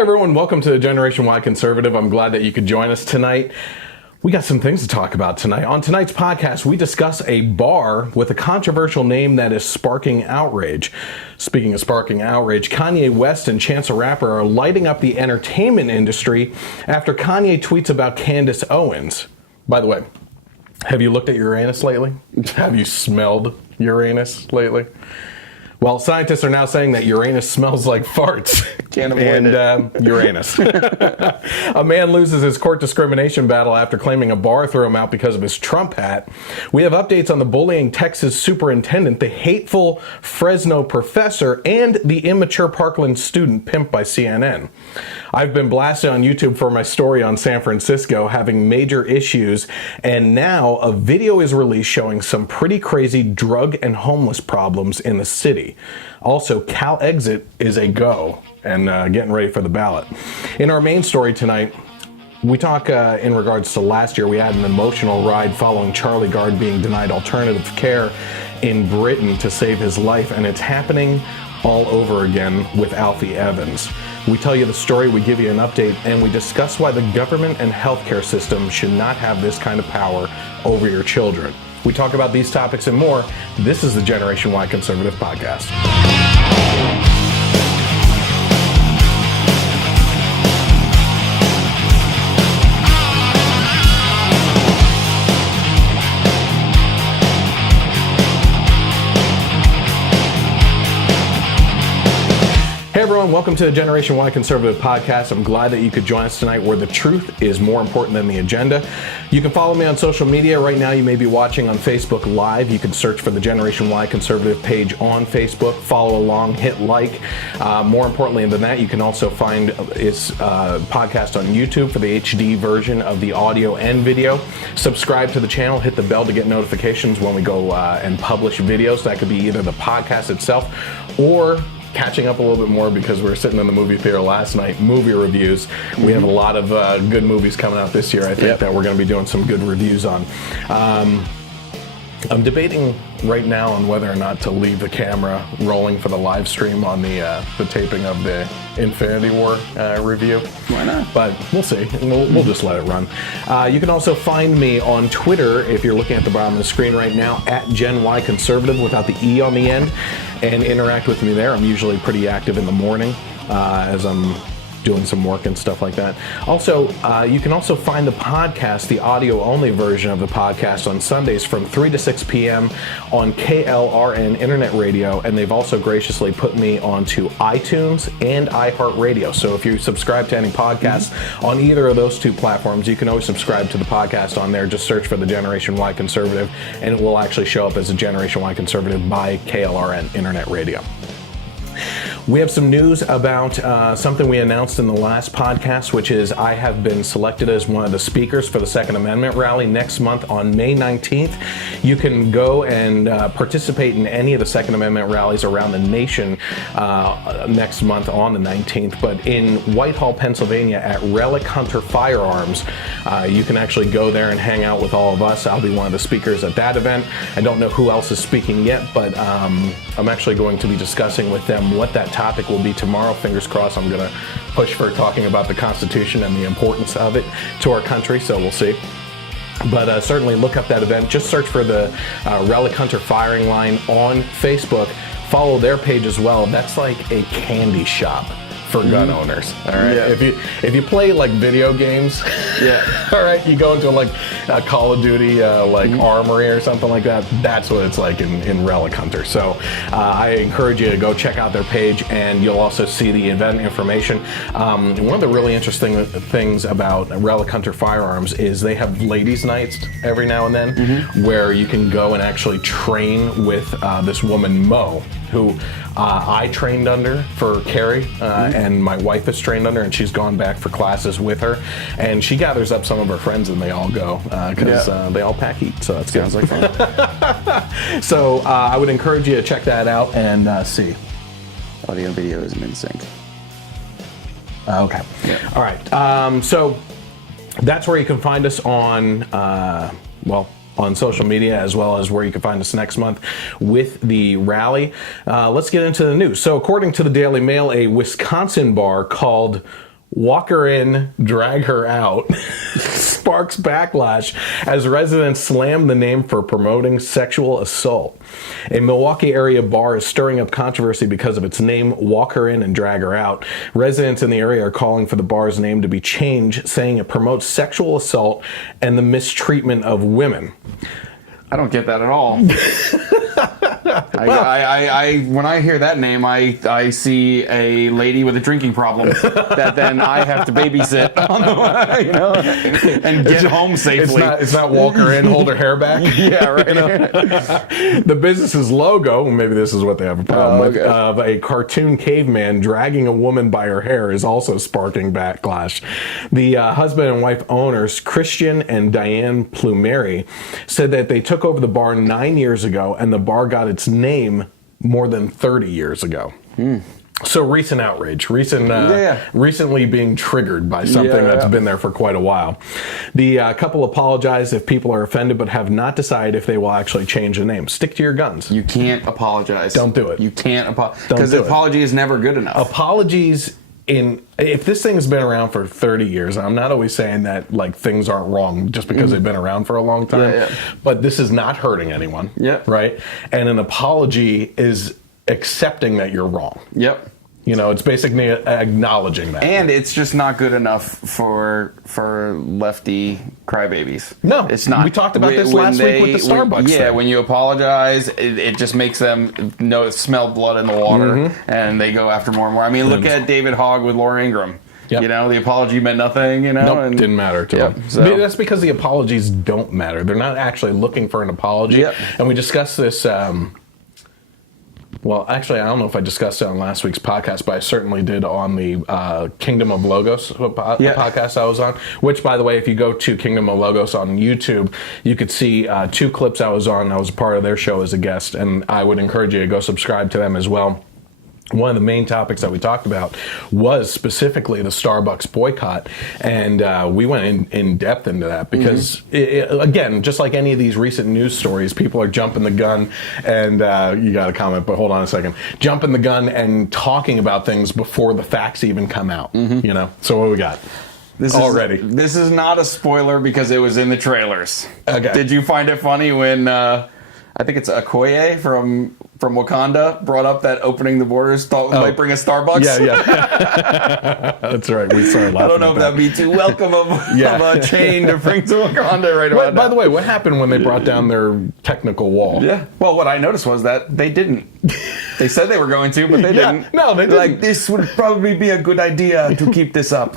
everyone, welcome to Generation Y Conservative. I'm glad that you could join us tonight. We got some things to talk about tonight. On tonight's podcast, we discuss a bar with a controversial name that is sparking outrage. Speaking of sparking outrage, Kanye West and Chance the Rapper are lighting up the entertainment industry after Kanye tweets about Candace Owens. By the way, have you looked at Uranus lately? Have you smelled Uranus lately? Well, scientists are now saying that Uranus smells like farts. Can't avoid it. Uranus. A man loses his court discrimination battle after claiming a bar threw him out because of his Trump hat. We have updates on the bullying Texas superintendent, the hateful Fresno professor, and the immature Parkland student pimped by CNN. I've been blasted on YouTube for my story on San Francisco having major issues, and now a video is released showing some pretty crazy drug and homeless problems in the city. Also, CalExit is a go, and getting ready for the ballot. In our main story tonight, we talk in regards to last year. We had an emotional ride following Charlie Gard being denied alternative care in Britain to save his life, and it's happening all over again with Alfie Evans. We tell you the story, we give you an update, and we discuss why the government and healthcare system should not have this kind of power over your children. We talk about these topics and more. This is the Generation Y Conservative Podcast. Hey everyone, welcome to the Generation Y Conservative Podcast. I'm glad that you could join us tonight where the truth is more important than the agenda. You can follow me on social media. Right now you may be watching on Facebook Live. You can search for the Generation Y Conservative page on Facebook, follow along, hit like. More importantly than that, you can also find this podcast on YouTube for the HD version of the audio and video. Subscribe to the channel, hit the bell to get notifications when we go and publish videos. That could be either the podcast itself or catching up a little bit more because we were sitting in the movie theater last night, movie reviews. We have a lot of good movies coming out this year, I think, that we're going to be doing some good reviews on. I'm debating right now on whether or not to leave the camera rolling for the live stream on the taping of the Infinity War review. Why not? But we'll see. We'll just let it run. You can also find me on Twitter, if you're looking at the bottom of the screen right now, at Gen Y Conservative without the E on the end, and interact with me there. I'm usually pretty active in the morning as I'm doing some work and stuff like that. Also, you can also find the podcast, the audio-only version of the podcast, on Sundays from 3 to 6 p.m. on KLRN Internet Radio, and they've also graciously put me onto iTunes and iHeartRadio. So if you subscribe to any podcasts on either of those two platforms, you can always subscribe to the podcast on there. Just search for the Generation Y Conservative, and it will actually show up as a Generation Y Conservative by KLRN Internet Radio. We have some news about something we announced in the last podcast, which is I have been selected as one of the speakers for the Second Amendment rally next month on May 19th. You can go and participate in any of the Second Amendment rallies around the nation next month on the 19th. But in Whitehall, Pennsylvania at Relic Hunter Firearms, you can actually go there and hang out with all of us. I'll be one of the speakers at that event. I don't know who else is speaking yet, but I'm actually going to be discussing with them what that topic will be tomorrow. Fingers crossed. I'm going to push for talking about the Constitution and the importance of it to our country, so we'll see. But certainly look up that event. Just search for the Relic Hunter Firing Line on Facebook. Follow their page as well. That's like a candy shop for gun owners. All right. Yeah. If you play like video games, all right, you go into like a Call of Duty Armory or something like that. That's what it's like in Relic Hunter. So I encourage you to go check out their page, and you'll also see the event information. One of the really interesting things about Relic Hunter Firearms is they have ladies' nights every now and then, where you can go and actually train with this woman Mo, who I trained under for Carrie, and my wife is trained under, and she's gone back for classes with her, and she gathers up some of her friends and they all go because they all pack heat, so that sounds like fun. So I would encourage you to check that out and see. Audio and video isn't in sync. Okay. Yeah. All right. So that's where you can find us on, on social media, as well as where you can find us next month with the rally. Let's get into the news. So according to the Daily Mail, a Wisconsin bar called walk her in, drag her out, sparks backlash as residents slam the name for promoting sexual assault. A Milwaukee area bar is stirring up controversy because of its name, Walk Her In and Drag Her Out. Residents in the area are calling for the bar's name to be changed, saying it promotes sexual assault and the mistreatment of women. I don't get that at all. When I hear that name, I see a lady with a drinking problem that then I have to babysit on the way, and get home safely. It's not walk her in, hold her hair back. Yeah, right. The business's logo, maybe this is what they have a problem with, of a cartoon caveman dragging a woman by her hair is also sparking backlash. The husband and wife owners, Christian and Diane Plumeri, said that they took over the bar 9 years ago, and the bar got its name more than 30 years ago. So recent outrage, recently being triggered by something that's been there for quite a while. The couple apologized if people are offended, but have not decided if they will actually change the name. Stick to your guns. You can't apologize. Don't do it. You can't apologize. Because the apology is never good enough. Apologies... if this thing's been around for 30 years, I'm not always saying that like things aren't wrong just because they've been around for a long time, but this is not hurting anyone, right? And an apology is accepting that you're wrong. It's basically acknowledging that. And it's just not good enough for lefty crybabies. No, it's not. We talked about this last week with the Starbucks thing. When you apologize, it just makes them smell blood in the water, and they go after more and more. I mean, look at David Hogg with Laura Ingraham. The apology meant nothing, Nope, didn't matter to them. So. That's because the apologies don't matter. They're not actually looking for an apology. And we discussed this... well, actually, I don't know if I discussed it on last week's podcast, but I certainly did on the Kingdom of Logos podcast I was on, which, by the way, if you go to Kingdom of Logos on YouTube, you could see 2 clips I was on. I was a part of their show as a guest, and I would encourage you to go subscribe to them as well. One of the main topics that we talked about was specifically the Starbucks boycott, and we went in depth into that because, again, just like any of these recent news stories, people are jumping the gun, and you got a comment, but hold on a second, jumping the gun and talking about things before the facts even come out, So what do we got? This is not a spoiler because it was in the trailers. Okay. Did you find it funny when, I think it's Okoye from Wakanda brought up that opening the borders thought we might bring a Starbucks? Yeah. That's right. We started laughing. I don't know if that'd be too welcome of a chain to bring to Wakanda right about now. By the way, what happened when they brought down their technical wall? Yeah. Well, what I noticed was that they didn't. They said they were going to, but they didn't. No, they didn't. Like, this would probably be a good idea to keep this up.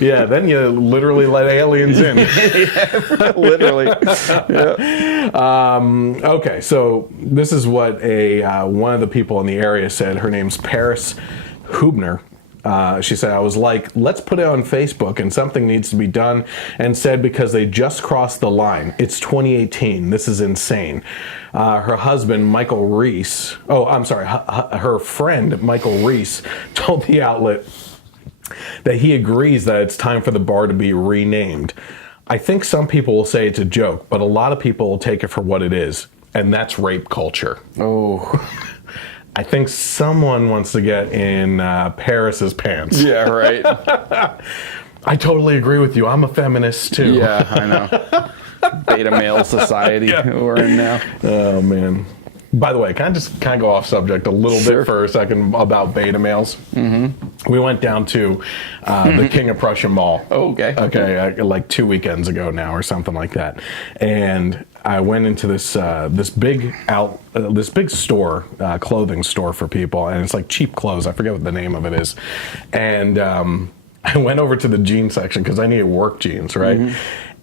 Yeah, then you literally let aliens in. Literally. Okay, so this is what one of the people in the area said. Her name's Paris Hubner. She said, I was like, let's put it on Facebook and something needs to be done, and said because they just crossed the line. It's 2018. This is insane. Her husband, Michael Reese, her friend, Michael Reese, told the outlet that he agrees that it's time for the bar to be renamed. I think some people will say it's a joke, but a lot of people will take it for what it is, and that's rape culture. Oh. I think someone wants to get in Paris's pants. Yeah, right. I totally agree with you. I'm a feminist, too. Yeah, I know. Beta male society we're in now. Oh, man. By the way, can I just go off subject a little bit for a second about beta males? Mm-hmm. We went down to the King of Prussia Mall. Oh, okay. Okay, like 2 weekends ago now or something like that. And I went into this big store, clothing store for people, and it's like cheap clothes. I forget what the name of it is. And I went over to the jean section because I needed work jeans, right? Mm-hmm.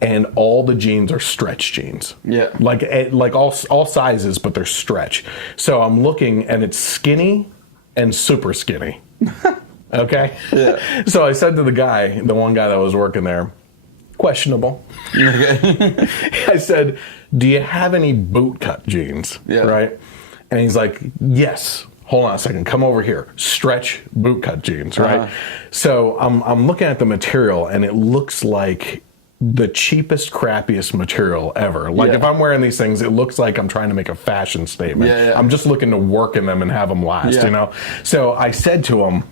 And all the jeans are stretch jeans. Yeah. Like all sizes, but they're stretch. So I'm looking, and it's skinny and super skinny. Okay? Yeah. So I said to the one guy that was working there, questionable. Okay. I said, do you have any boot cut jeans? Yeah. Right? And he's like, yes. Hold on a second. Come over here. Stretch boot cut jeans, right? Uh-huh. So I'm looking at the material, and it looks like the cheapest, crappiest material ever. Like if I'm wearing these things, it looks like I'm trying to make a fashion statement. Yeah. I'm just looking to work in them and have them last, you know? So I said to him,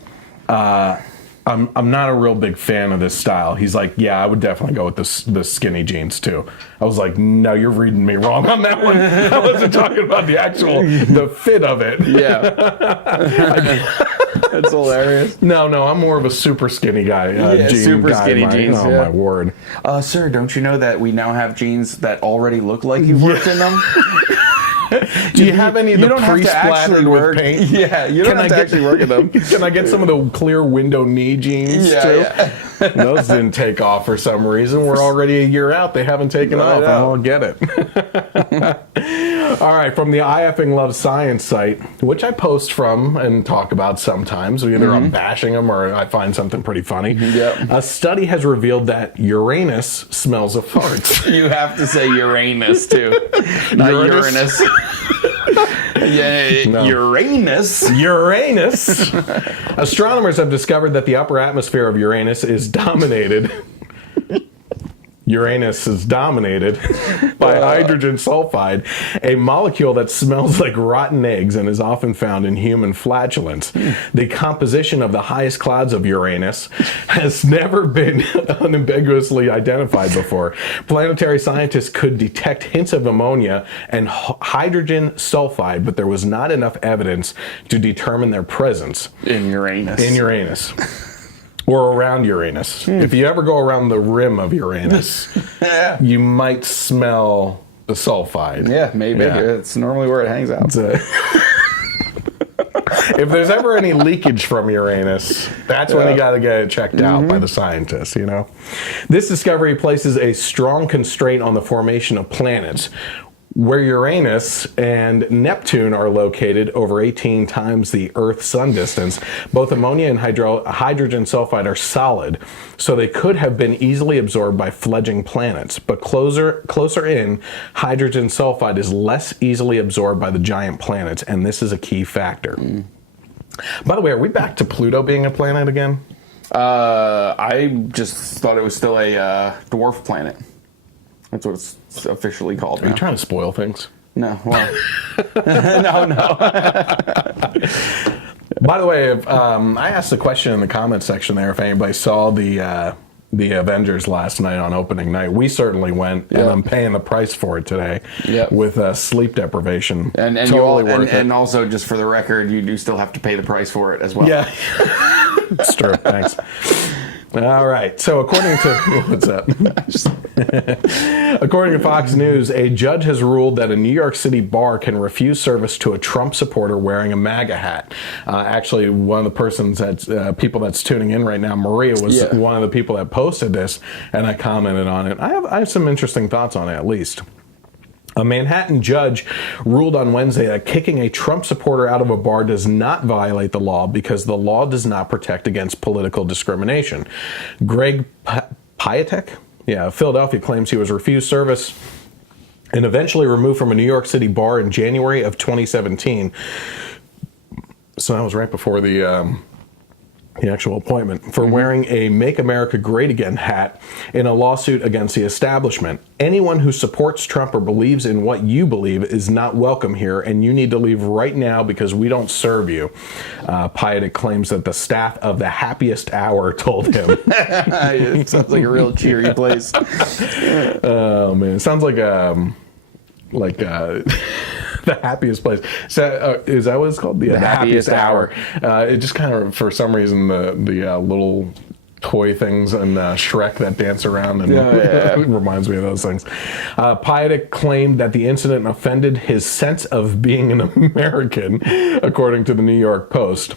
I'm not a real big fan of this style. He's like, yeah, I would definitely go with the skinny jeans too. I was like, no, you're reading me wrong on that one. I wasn't talking about the fit of it. Yeah. That's hilarious. No, I'm more of a super skinny guy. Super guy, skinny jeans. Oh, my word. Sir, don't you know that we now have jeans that already look like you've worked in them? Do you have any of the pre-splattered with paint? Yeah, you don't have to actually work at them. Can I get some of the clear window knee jeans too? Yeah. Those didn't take off for some reason. We're already a year out. They haven't taken off. I don't get it. All right, from the I Effing Love Science site, which I post from and talk about sometimes. Either I'm bashing them or I find something pretty funny. Yep. A study has revealed that Uranus smells of farts. You have to say Uranus too, not Uranus. No. Uranus. Astronomers have discovered that the upper atmosphere of Uranus is dominated by hydrogen sulfide, a molecule that smells like rotten eggs and is often found in human flatulence. The composition of the highest clouds of Uranus has never been unambiguously identified before. Planetary scientists could detect hints of ammonia and hydrogen sulfide, but there was not enough evidence to determine their presence In Uranus. Or around Uranus. If you ever go around the rim of Uranus, you might smell the sulfide. Yeah, maybe. Yeah. It's normally where it hangs out. If there's ever any leakage from Uranus, that's when you got to get it checked out by the scientists, you know? This discovery places a strong constraint on the formation of planets. Where Uranus and Neptune are located over 18 times the Earth-Sun distance, both ammonia and hydrogen sulfide are solid, so they could have been easily absorbed by fledgling planets. But closer in, hydrogen sulfide is less easily absorbed by the giant planets, and this is a key factor. By the way, are we back to Pluto being a planet again? I just thought it was still a dwarf planet. That's what it's officially called now. Are you trying to spoil things? No, well, no. By the way, I asked the question in the comments section there if anybody saw the Avengers last night on opening night. We certainly went, and I'm paying the price for it today with sleep deprivation. And totally worth it. And also, just for the record, you do still have to pay the price for it as well. Yeah, it's true. Thanks. All right. So according to what's up? According to Fox News, a judge has ruled that a New York City bar can refuse service to a Trump supporter wearing a MAGA hat. Actually, one of the persons people that's tuning in right now, Maria, was one of the people that posted this, and I commented on it. I have some interesting thoughts on it, at least. A Manhattan judge ruled on Wednesday that kicking a Trump supporter out of a bar does not violate the law because the law does not protect against political discrimination. Greg Piatek, of Philadelphia, claims he was refused service and eventually removed from a New York City bar in January of 2017. So that was right before the actual appointment, for wearing a Make America Great Again hat in a lawsuit against the establishment. Anyone who supports Trump or believes in what you believe is not welcome here, and you need to leave right now because we don't serve you. Piatek claims that the staff of the Happiest Hour told him. It sounds like a real cheery place. Oh, man. It sounds like the happiest place. So, is that what it's called? The happiest hour. It just kind of, for some reason, the little toy things and Shrek that dance around and reminds me of those things. Piatek claimed that the incident offended his sense of being an American, according to the New York Post.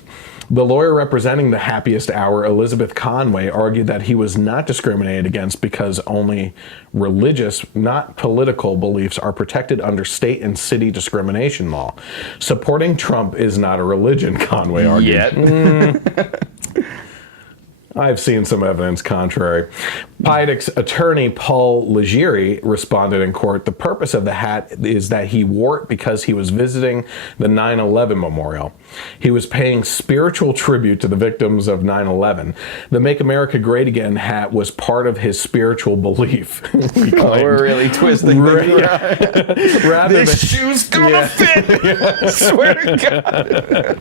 The lawyer representing the Happiest Hour, Elizabeth Conway, argued that he was not discriminated against because only religious, not political, beliefs are protected under state and city discrimination law. Supporting Trump is not a religion, Conway argued. I've seen some evidence contrary. Piatek's attorney, Paul Legere, responded in court, the purpose of the hat is that he wore it because he was visiting the 9/11 memorial. He was paying spiritual tribute to the victims of 9/11. The Make America Great Again hat was part of his spiritual belief. We're really twisting things around. Rather This shoe's gonna fit! I swear to God.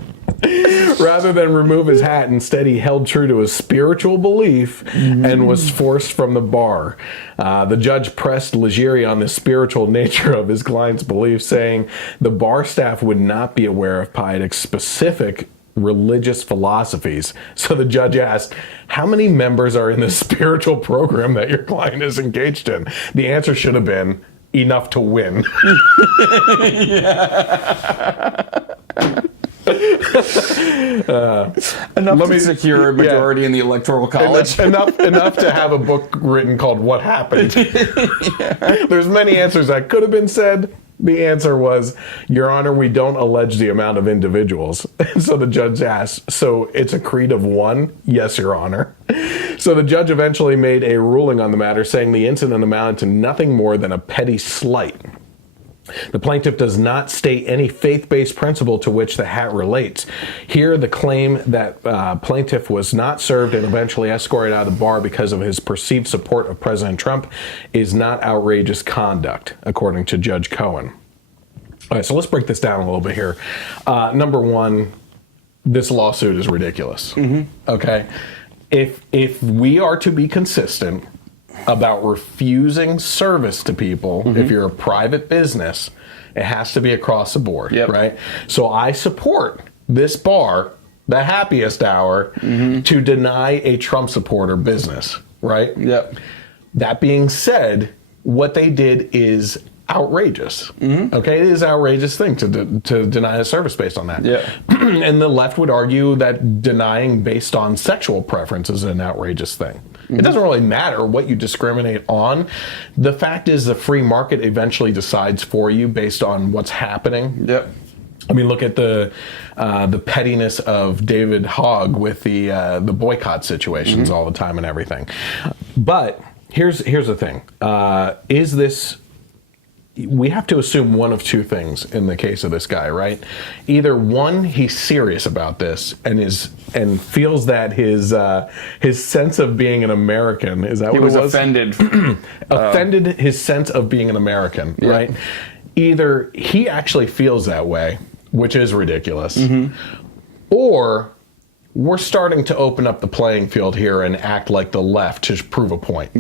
Rather than remove his hat, instead he held true to his spiritual belief and was forced from the bar. The judge pressed Legere on the spiritual nature of his client's belief, saying the bar staff would not be aware of Piatek's specific religious philosophies. So the judge asked, how many members are in this spiritual program that your client is engaged in? The answer should have been, enough to win. Enough to secure a majority in the electoral college. enough to have a book written called What Happened. There's many answers that could have been said. The answer was, Your Honor, we don't allege the amount of individuals. So the judge asked, so it's a creed of one? Yes, Your Honor. So the judge eventually made a ruling on the matter, saying the incident amounted to nothing more than a petty slight. The plaintiff does not state any faith-based principle to which the hat relates. Here, the claim that plaintiff was not served and eventually escorted out of the bar because of his perceived support of President Trump is not outrageous conduct, according to Judge Cohen. All right, so let's break this down a little bit here. Number one, this lawsuit is ridiculous. Okay? If we are to be consistent about refusing service to people, if you're a private business, it has to be across the board, right? So I support this bar, the happiest hour, to deny a Trump supporter business, right? That being said, what they did is outrageous. Okay, it is an outrageous thing to deny a service based on that. And the left would argue that denying based on sexual preference is an outrageous thing. It doesn't really matter what you discriminate on. The fact is the free market eventually decides for you based on what's happening. I mean, look at the pettiness of David Hogg with the boycott situations all the time and everything. But here's the thing: is this? We have to assume one of two things in the case of this guy, right? Either one, he's serious about this and feels that his sense of being an American, is that what it was? He was offended. Offended his sense of being an American, right? Either he actually feels that way, which is ridiculous, or we're starting to open up the playing field here and act like the left to prove a point.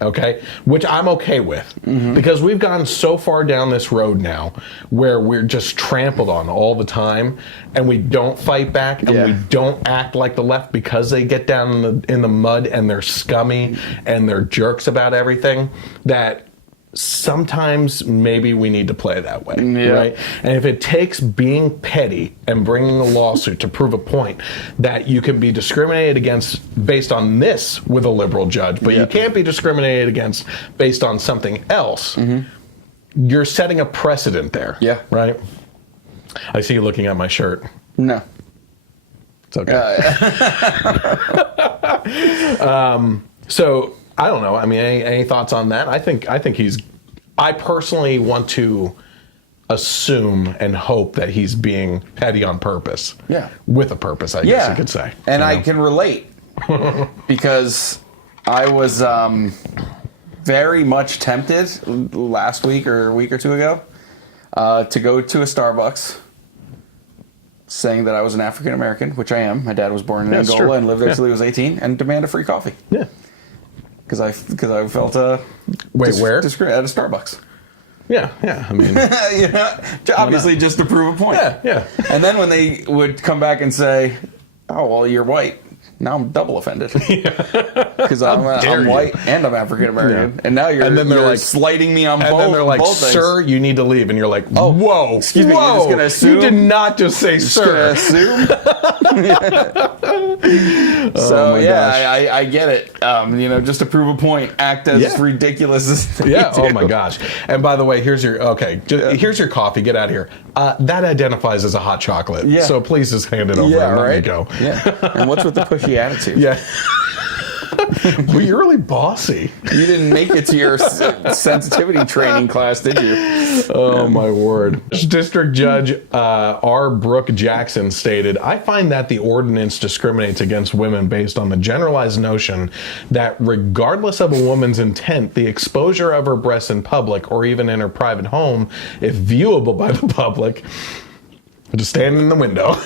Okay, which I'm okay with, because we've gone so far down this road now where we're just trampled on all the time, and we don't fight back, and we don't act like the left because they get down in the mud and they're scummy and they're jerks about everything, that sometimes maybe we need to play that way, right? And if it takes being petty and bringing a lawsuit to prove a point that you can be discriminated against based on this with a liberal judge, but you can't be discriminated against based on something else, you're setting a precedent there, right? I see you looking at my shirt. No. It's okay. So I don't know. I mean, any thoughts on that? I think I personally want to assume and hope that he's being petty on purpose. With a purpose, I guess you could say. And I can relate because I was very much tempted last week or a week or two ago to go to a Starbucks saying that I was an African American, which I am. My dad was born in Angola and lived there till he was 18, and demand a free coffee. Because I felt wait, where? At a Starbucks. I memean, obviously just to prove a point. And then when they would come back and say, "Oh, well, you're white," now I'm double offended because I'm white and I'm African American, and now you're slighting me on both. And then they're like, "Sir, you need to leave," and you're like, "Oh, whoa, excuse me, you're just gonna assume? You did not just say sir." Assume? So I get it. Just to prove a point, act as ridiculous as they do. Oh my gosh! And by the way, here's your here's your coffee. Get out of here. That identifies as a hot chocolate. So please just hand it over and let me go. And what's with the pushy attitude? Well, you're really bossy. You didn't make it to your sensitivity training class, did you? Oh, my word. District Judge R. Brooke Jackson stated, "I find that the ordinance discriminates against women based on the generalized notion that regardless of a woman's intent, the exposure of her breasts in public or even in her private home, if viewable by the public, just standing in the window,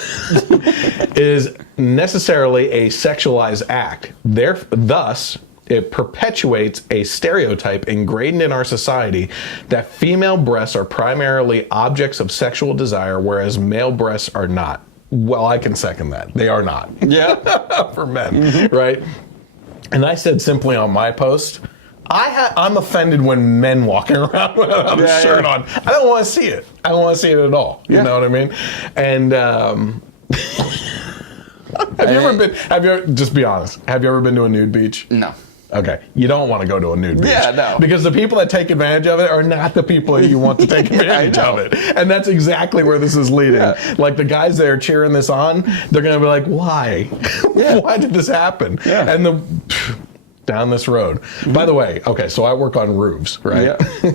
is necessarily a sexualized act. Thus, it perpetuates a stereotype ingrained in our society that female breasts are primarily objects of sexual desire, whereas male breasts are not. Well, I can second that. They are not. Yeah. For men, right? And I said simply on my post, I'm offended when men walking around without a shirt on. I don't want to see it. I don't want to see it at all. You know what I mean? And just be honest. Have you ever been to a nude beach? No. Okay. You don't want to go to a nude beach. Yeah, no. Because the people that take advantage of it are not the people you want to take advantage of it. And that's exactly where this is leading. Yeah. Like the guys that are cheering this on, they're going to be like, why? Yeah. Why did this happen? Yeah. And down this road. Mm-hmm. By the way, okay, so I work on roofs, right? Yeah.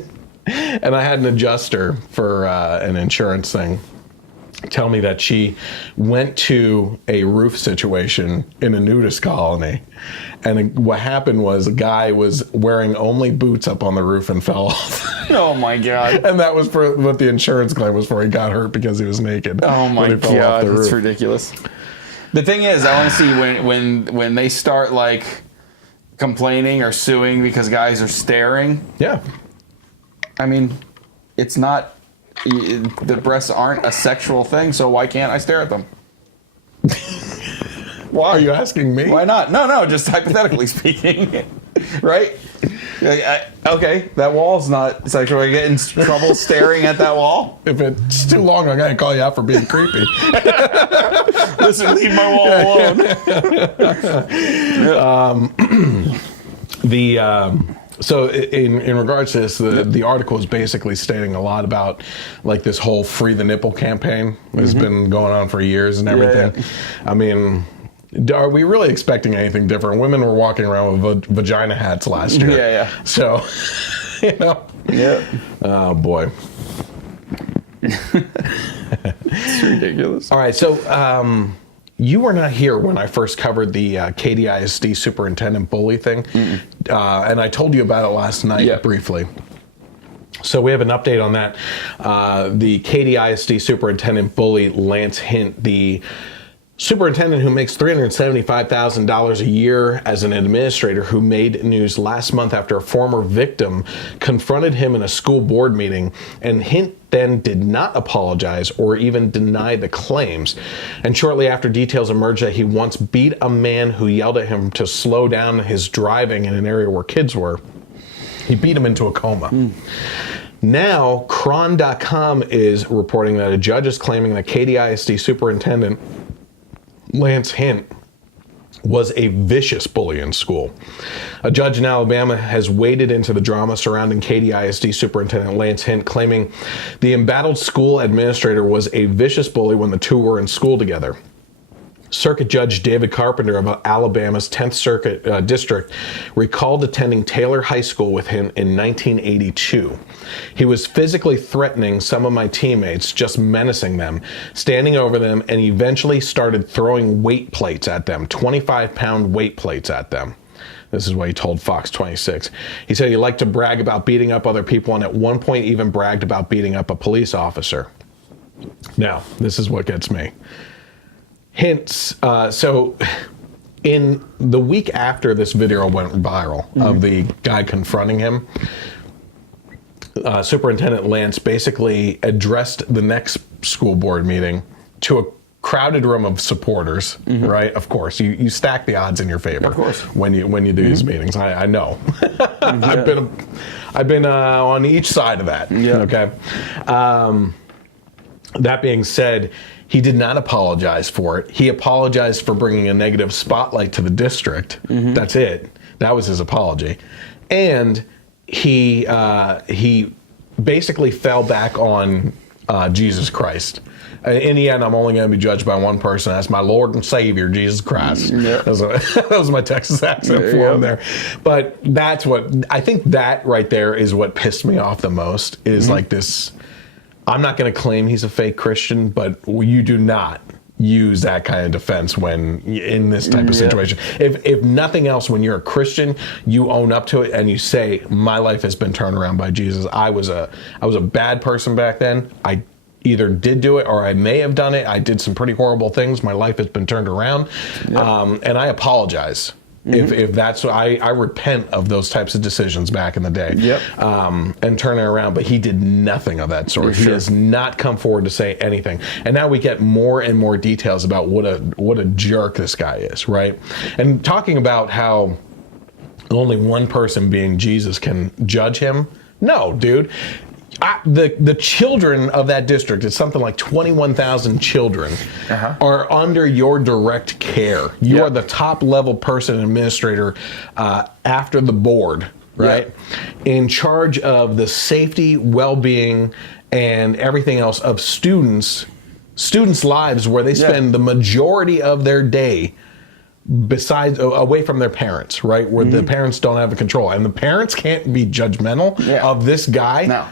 And I had an adjuster for an insurance thing tell me that she went to a roof situation in a nudist colony. And what happened was a guy was wearing only boots up on the roof and fell off. Oh, my God. And that was for what the insurance claim was for. He got hurt because he was naked. Oh, my God. That's ridiculous. The thing is, I want to see when they start, like, complaining or suing because guys are staring. Yeah. I mean, it's not... The breasts aren't a sexual thing, so why can't I stare at them? Why are you asking me? Why not? No, just hypothetically speaking, right? Okay, that wall's not sexual. I get in trouble staring at that wall. If it's too long, I'm gonna call you out for being creepy. Listen, leave my wall alone. So in regards to this, the article is basically stating a lot about like this whole Free the Nipple campaign has been going on for years and everything. Yeah. I mean, are we really expecting anything different? Women were walking around with vagina hats last year. Yeah. So, you know. Yeah. Oh, boy. It's ridiculous. All right, so... you were not here when I first covered the KDISD superintendent bully thing, and I told you about it last night briefly. So we have an update on that. The KDISD superintendent bully, Lance Hindt, the superintendent who makes $375,000 a year as an administrator, who made news last month after a former victim confronted him in a school board meeting, and Hindt then did not apologize or even deny the claims. And shortly after, details emerged that he once beat a man who yelled at him to slow down his driving in an area where kids were. He beat him into a coma. Now, Cron.com is reporting that a judge is claiming that KDISD superintendent Lance Hindt was a vicious bully in school. A judge in Alabama has waded into the drama surrounding KDISD superintendent Lance Hindt, claiming the embattled school administrator was a vicious bully when the two were in school together. Circuit Judge David Carpenter of Alabama's 10th Circuit District recalled attending Taylor High School with him in 1982. He was physically threatening some of my teammates, just menacing them, standing over them, and eventually started throwing weight plates at them, 25-pound weight plates at them. This is what he told Fox 26. He said he liked to brag about beating up other people, and at one point even bragged about beating up a police officer. Now, this is what gets me. Hints. So in the week after this video went viral of the guy confronting him, Superintendent Lance basically addressed the next school board meeting to a crowded room of supporters, right? Of course, you stack the odds in your favor. Of course. When you do these meetings. I know. I've been on each side of that. Yeah. Okay. That being said, he did not apologize for it. He apologized for bringing a negative spotlight to the district. That's it. That was his apology. And he basically fell back on Jesus Christ. In the end, I'm only going to be judged by one person. That's my Lord and Savior, Jesus Christ. Yeah. That was my Texas accent for him there. But that's what, I think that right there is what pissed me off the most, is like this... I'm not going to claim he's a fake Christian, but you do not use that kind of defense when in this type of situation. If nothing else, when you're a Christian, you own up to it and you say, my life has been turned around by Jesus. I was a bad person back then. I either did do it or I may have done it. I did some pretty horrible things. My life has been turned around. And I apologize. If that's what I repent of those types of decisions back in the day, and turn it around. But he did nothing of that sort. He has not come forward to say anything. And now we get more and more details about what a jerk this guy is, right? And talking about how only one person, being Jesus, can judge him. No, dude. The children of that district, it's something like 21,000 children, are under your direct care. You are the top level person and administrator after the board, right? In charge of the safety, well-being, and everything else of students' lives, where they spend the majority of their day besides away from their parents, right? Where the parents don't have the control. And the parents can't be judgmental of this guy. No.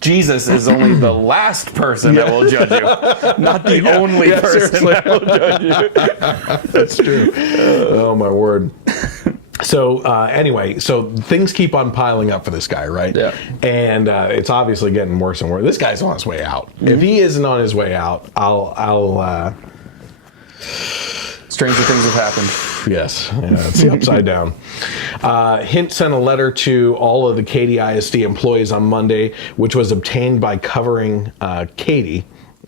Jesus is only the last person that will judge you, not the only person that will judge you. That's true. Oh, my word. So anyway, so things keep on piling up for this guy, right? Yeah. And it's obviously getting worse and worse. This guy's on his way out. If he isn't on his way out, I'll stranger things have happened. Yes, it's the upside down. Hindt sent a letter to all of the Katy ISD employees on Monday, which was obtained by covering Katy.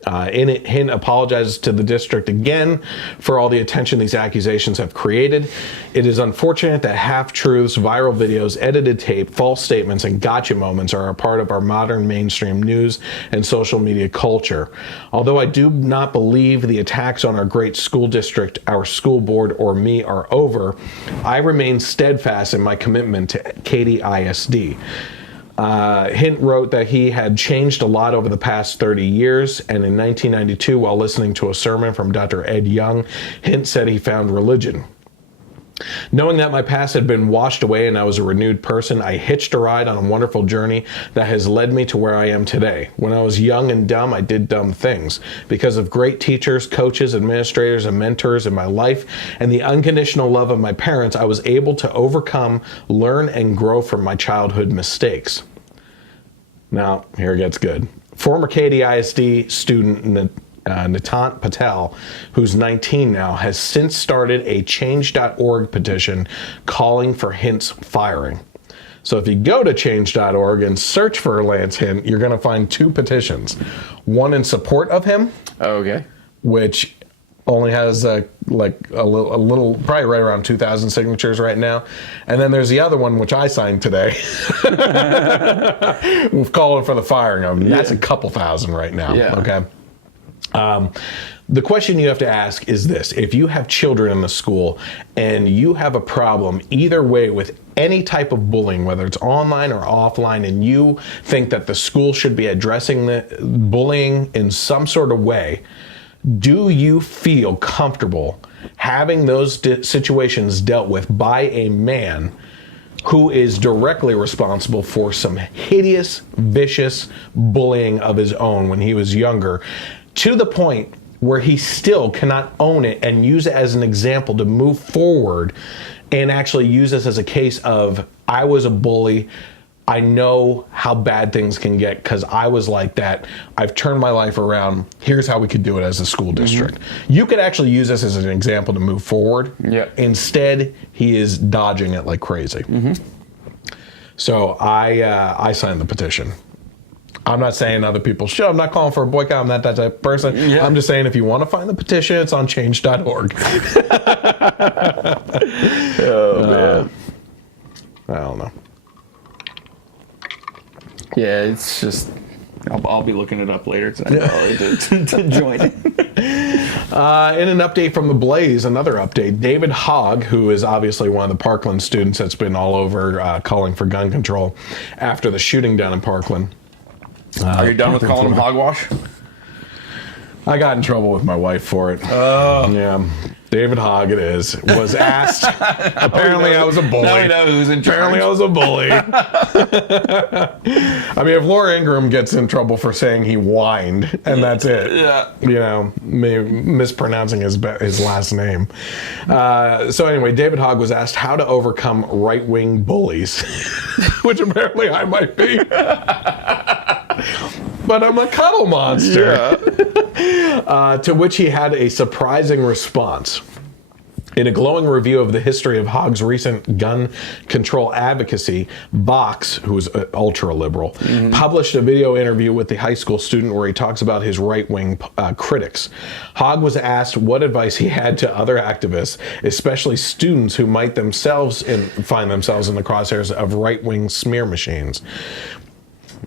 In it, Hindt apologizes to the district again for all the attention these accusations have created. It is unfortunate that half-truths, viral videos, edited tape, false statements, and gotcha moments are a part of our modern mainstream news and social media culture. Although I do not believe the attacks on our great school district, our school board, or me are over, I remain steadfast in my commitment to Katy ISD. Hindt wrote that he had changed a lot over the past 30 years, and in 1992, while listening to a sermon from Dr. Ed Young, Hindt said he found religion. Knowing that my past had been washed away and I was a renewed person, I hitched a ride on a wonderful journey that has led me to where I am today. When I was young and dumb, I did dumb things. Because of great teachers, coaches, administrators, and mentors in my life, and the unconditional love of my parents, I was able to overcome, learn, and grow from my childhood mistakes. Now, here it gets good. Former Katy ISD student Nitant Patel, who's 19 now, has since started a change.org petition calling for Hindt's firing. So if you go to change.org and search for Lance Hindt, you're going to find two petitions. One in support of him, which only has a little, probably right around 2,000 signatures right now. And then there's the other one, which I signed today. We've called for the firing of him. That's a couple thousand right now. Okay. The question you have to ask is this: if you have children in the school and you have a problem either way with any type of bullying, whether it's online or offline, and you think that the school should be addressing the bullying in some sort of way, do you feel comfortable having those situations dealt with by a man who is directly responsible for some hideous, vicious bullying of his own when he was younger, to the point where he still cannot own it and use it as an example to move forward and actually use this as a case of, I was a bully, I know how bad things can get because I was like that. I've turned my life around. Here's how we could do it as a school district. You could actually use this as an example to move forward. Instead, he is dodging it like crazy. So I signed the petition. I'm not saying other people should. I'm not calling for a boycott. I'm not that type of person. I'm just saying if you want to find the petition, it's on change.org. Oh, man. I don't know. Yeah, it's just, I'll be looking it up later tonight to join it. In an update from the Blaze, another update, David Hogg, who is obviously one of the Parkland students that's been all over calling for gun control after the shooting down in Parkland. Are you done with calling him hogwash? I got in trouble with my wife for it. Yeah. David Hogg it is. Was asked. Apparently I was a bully. Now we know who's in charge. Apparently I was a bully. I mean, if Laura Ingraham gets in trouble for saying he whined, and that's it. You know, mispronouncing his last name. So anyway, David Hogg was asked how to overcome right-wing bullies, which apparently I might be. but I'm a cuddle monster. Yeah. To which he had a surprising response. In a glowing review of the history of Hogg's recent gun control advocacy, Box, who is ultra-liberal, published a video interview with the high school student where he talks about his right-wing critics. Hogg was asked what advice he had to other activists, especially students who might find themselves in the crosshairs of right-wing smear machines.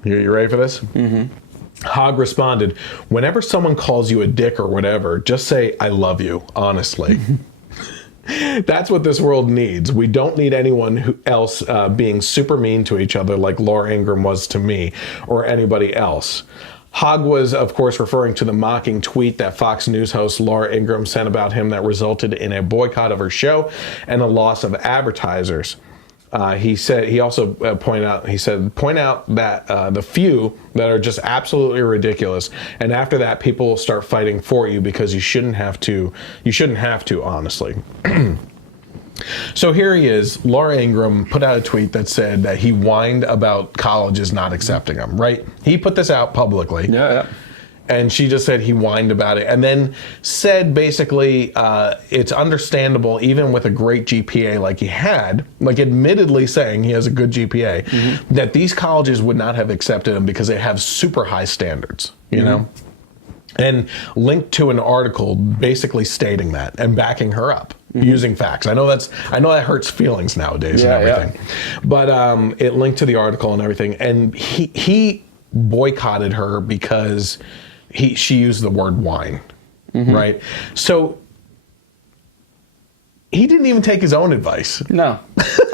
You ready for this? Mm-hmm. Hogg responded, "Whenever someone calls you a dick or whatever, just say, 'I love you,' honestly." That's what this world needs. We don't need anyone else being super mean to each other like Laura Ingraham was to me or anybody else. Hogg was, of course, referring to the mocking tweet that Fox News host Laura Ingraham sent about him that resulted in a boycott of her show and a loss of advertisers. He also point out that the few that are just absolutely ridiculous, and after that people will start fighting for you because you shouldn't have to, honestly. So here he is. Laura Ingraham put out a tweet that said that he whined about colleges not accepting him, right? He put this out publicly. Yeah. And she just said he whined about it, and then said basically it's understandable even with a great GPA like he had, like admittedly saying he has a good GPA, that these colleges would not have accepted him because they have super high standards, you know? And linked to an article basically stating that and backing her up using facts. I know that hurts feelings nowadays and everything. But it linked to the article and everything, and he boycotted her because she used the word wine, right? So he didn't even take his own advice. No.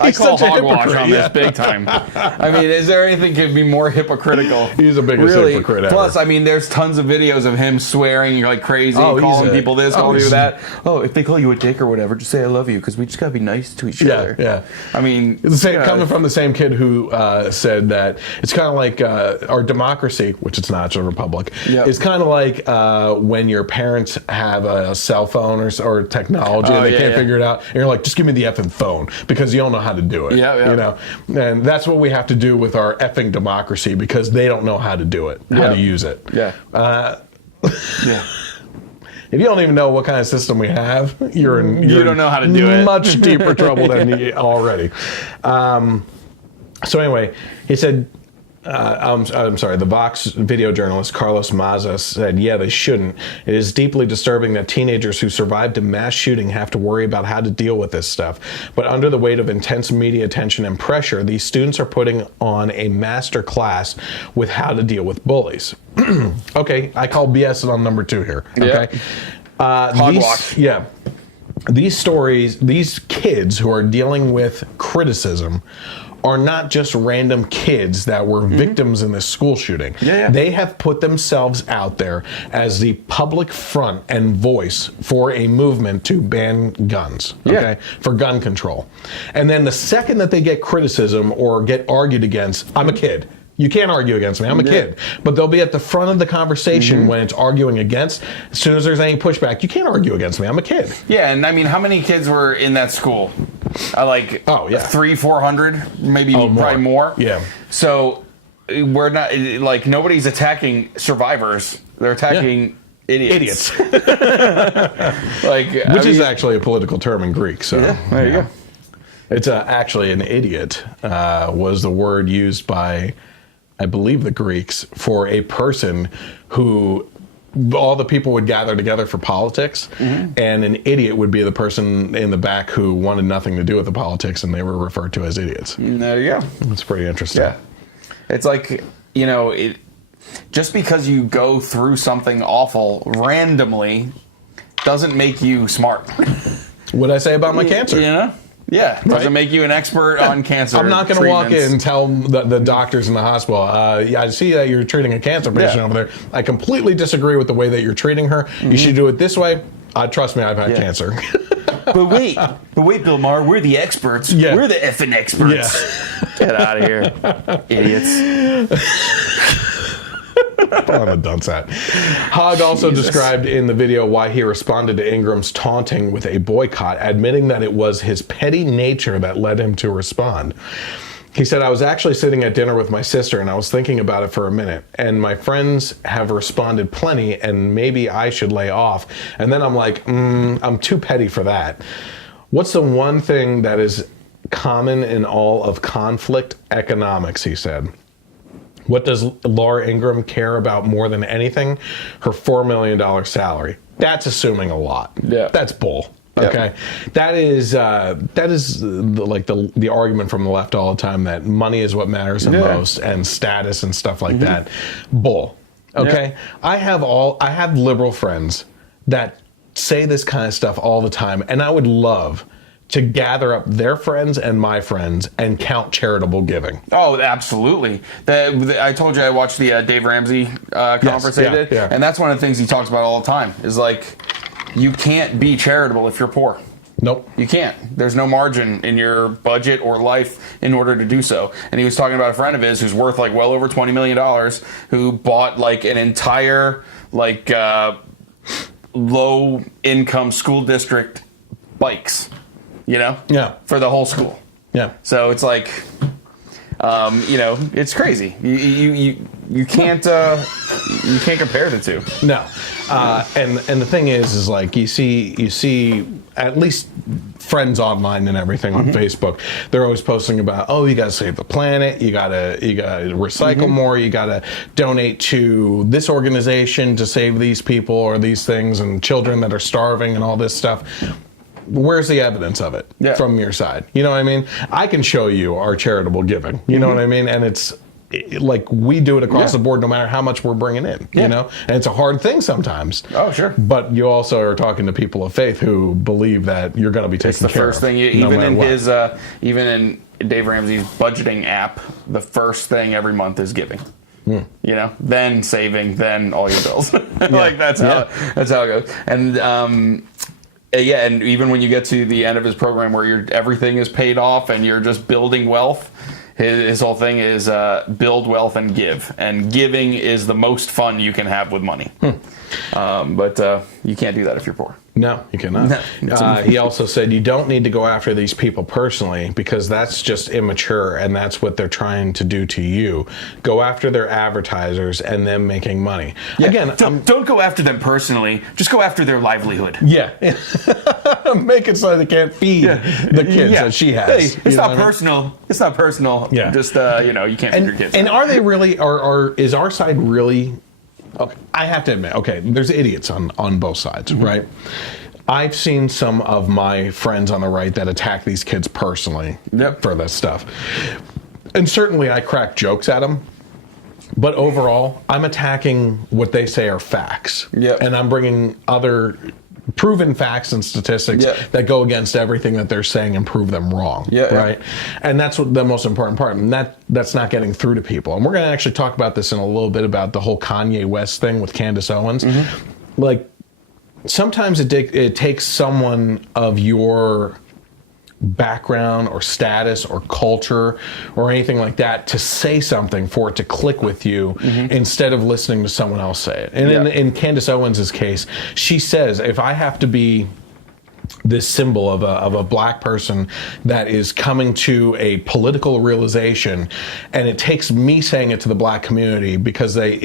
I call hogwash on this big time. I mean, is there anything that could be more hypocritical? He's the biggest hypocrite ever. Plus, I mean, there's tons of videos of him swearing like crazy, calling people this, calling people that. Oh, if they call you a dick or whatever, just say I love you because we just got to be nice to each other. Yeah. I mean, it's the same, coming from the same kid who said that it's kind of like our democracy, which it's not, it's a republic. It's kind of like when your parents have a cell phone or technology and they can't figure it out, and you're like, just give me the effing phone because you don't know how to do it. You know, and that's what we have to do with our effing democracy because they don't know how to do it, how to use it. If you don't even know what kind of system we have, you don't know how to do it. Much deeper trouble than you already. So anyway, he said, I'm sorry, the Vox video journalist Carlos Maza said, yeah, they shouldn't. It is deeply disturbing that teenagers who survived a mass shooting have to worry about how to deal with this stuff. But under the weight of intense media attention and pressure, these students are putting on a master class with how to deal with bullies. Okay, I call BS on number 2 here. Okay. These stories, these kids who are dealing with criticism are not just random kids that were victims in this school shooting. They have put themselves out there as the public front and voice for a movement to ban guns, for gun control. And then the second that they get criticism or get argued against, I'm a kid. You can't argue against me. I'm a kid. But they'll be at the front of the conversation when it's arguing against. As soon as there's any pushback, you can't argue against me. I'm a kid. Yeah, and I mean, how many kids were in that school? 300-400, maybe probably more. Yeah. So we're not like nobody's attacking survivors. They're attacking idiots. Which is actually a political term in Greek. So there you go. It's actually an idiot was the word used by, I believe, the Greeks for a person who all the people would gather together for politics, and an idiot would be the person in the back who wanted nothing to do with the politics, and they were referred to as idiots. There you go. It's pretty interesting. Yeah. It's like, you know, just because you go through something awful randomly doesn't make you smart. What'd I say about my cancer? You know? Yeah, doesn't make you an expert on cancer. I'm not going to walk in and tell the doctors in the hospital, I see that you're treating a cancer patient over there. I completely disagree with the way that you're treating her. You should do it this way. Trust me, I've had cancer. But wait, Bill Maher, we're the experts. We're the effing experts. Get out of here, idiots. On a dunce hat. Hogg also described in the video why he responded to Ingram's taunting with a boycott, admitting that it was his petty nature that led him to respond. He said, I was actually sitting at dinner with my sister and I was thinking about it for a minute. And my friends have responded plenty and maybe I should lay off. And then I'm like, I'm too petty for that. What's the one thing that is common in all of conflict? Economics, he said. What does Laura Ingraham care about more than anything? Her $4 million salary. That's assuming a lot. Yeah. That's bull. Okay, that is like the argument from the left all the time that money is what matters the most and status and stuff like that. Bull. Okay, I have liberal friends that say this kind of stuff all the time, and I would love to gather up their friends and my friends and count charitable giving. Oh, absolutely. I told you I watched the Dave Ramsey conference they did, and that's one of the things he talks about all the time is like, you can't be charitable if you're poor. Nope. You can't. There's no margin in your budget or life in order to do so. And he was talking about a friend of his who's worth like well over $20 million who bought like an entire like low income school district bikes, you know? Yeah. For the whole school. Yeah. So it's like, you know, it's crazy. You can't compare the two. No. And the thing is like you see at least friends online and everything on Facebook, they're always posting about, oh, you got to save the planet, you got to recycle more, you got to donate to this organization to save these people or these things and children that are starving and all this stuff. Where's the evidence of it from your side? You know what I mean? I can show you our charitable giving. You know what I mean? And it's like we do it across the board no matter how much we're bringing in, you know? And it's a hard thing sometimes. Oh, sure. But you also are talking to people of faith who believe that you're going to be taken care of. It's the first thing, even in Dave Ramsey's budgeting app, the first thing every month is giving. You know, then saving, then all your bills. Like that's how it goes. And and even when you get to the end of his program where everything is paid off and you're just building wealth, his whole thing is build wealth and give. And giving is the most fun you can have with money. But you can't do that if you're poor. No, you cannot. No. He also said you don't need to go after these people personally because that's just immature and that's what they're trying to do to you. Go after their advertisers and them making money. Yeah. Again, don't go after them personally. Just go after their livelihood. Yeah. Make it so they can't feed the kids that she has. Hey, it's not personal. It's not personal. Yeah. Just, you can't feed your kids. And are they really, is our side really... Okay, I have to admit, there's idiots on both sides, right? I've seen some of my friends on the right that attack these kids personally for this stuff. And certainly I crack jokes at them. But overall, I'm attacking what they say are facts. And I'm bringing other proven facts and statistics that go against everything that they're saying and prove them wrong. Right? And that's what the most important part. And that's not getting through to people. And we're going to actually talk about this in a little bit about the whole Kanye West thing with Candace Owens. Like, sometimes it takes someone of your background or status or culture or anything like that to say something for it to click with you instead of listening to someone else say it. And in Candace Owens' case, she says, if I have to be this symbol of a black person that is coming to a political realization, and it takes me saying it to the black community because a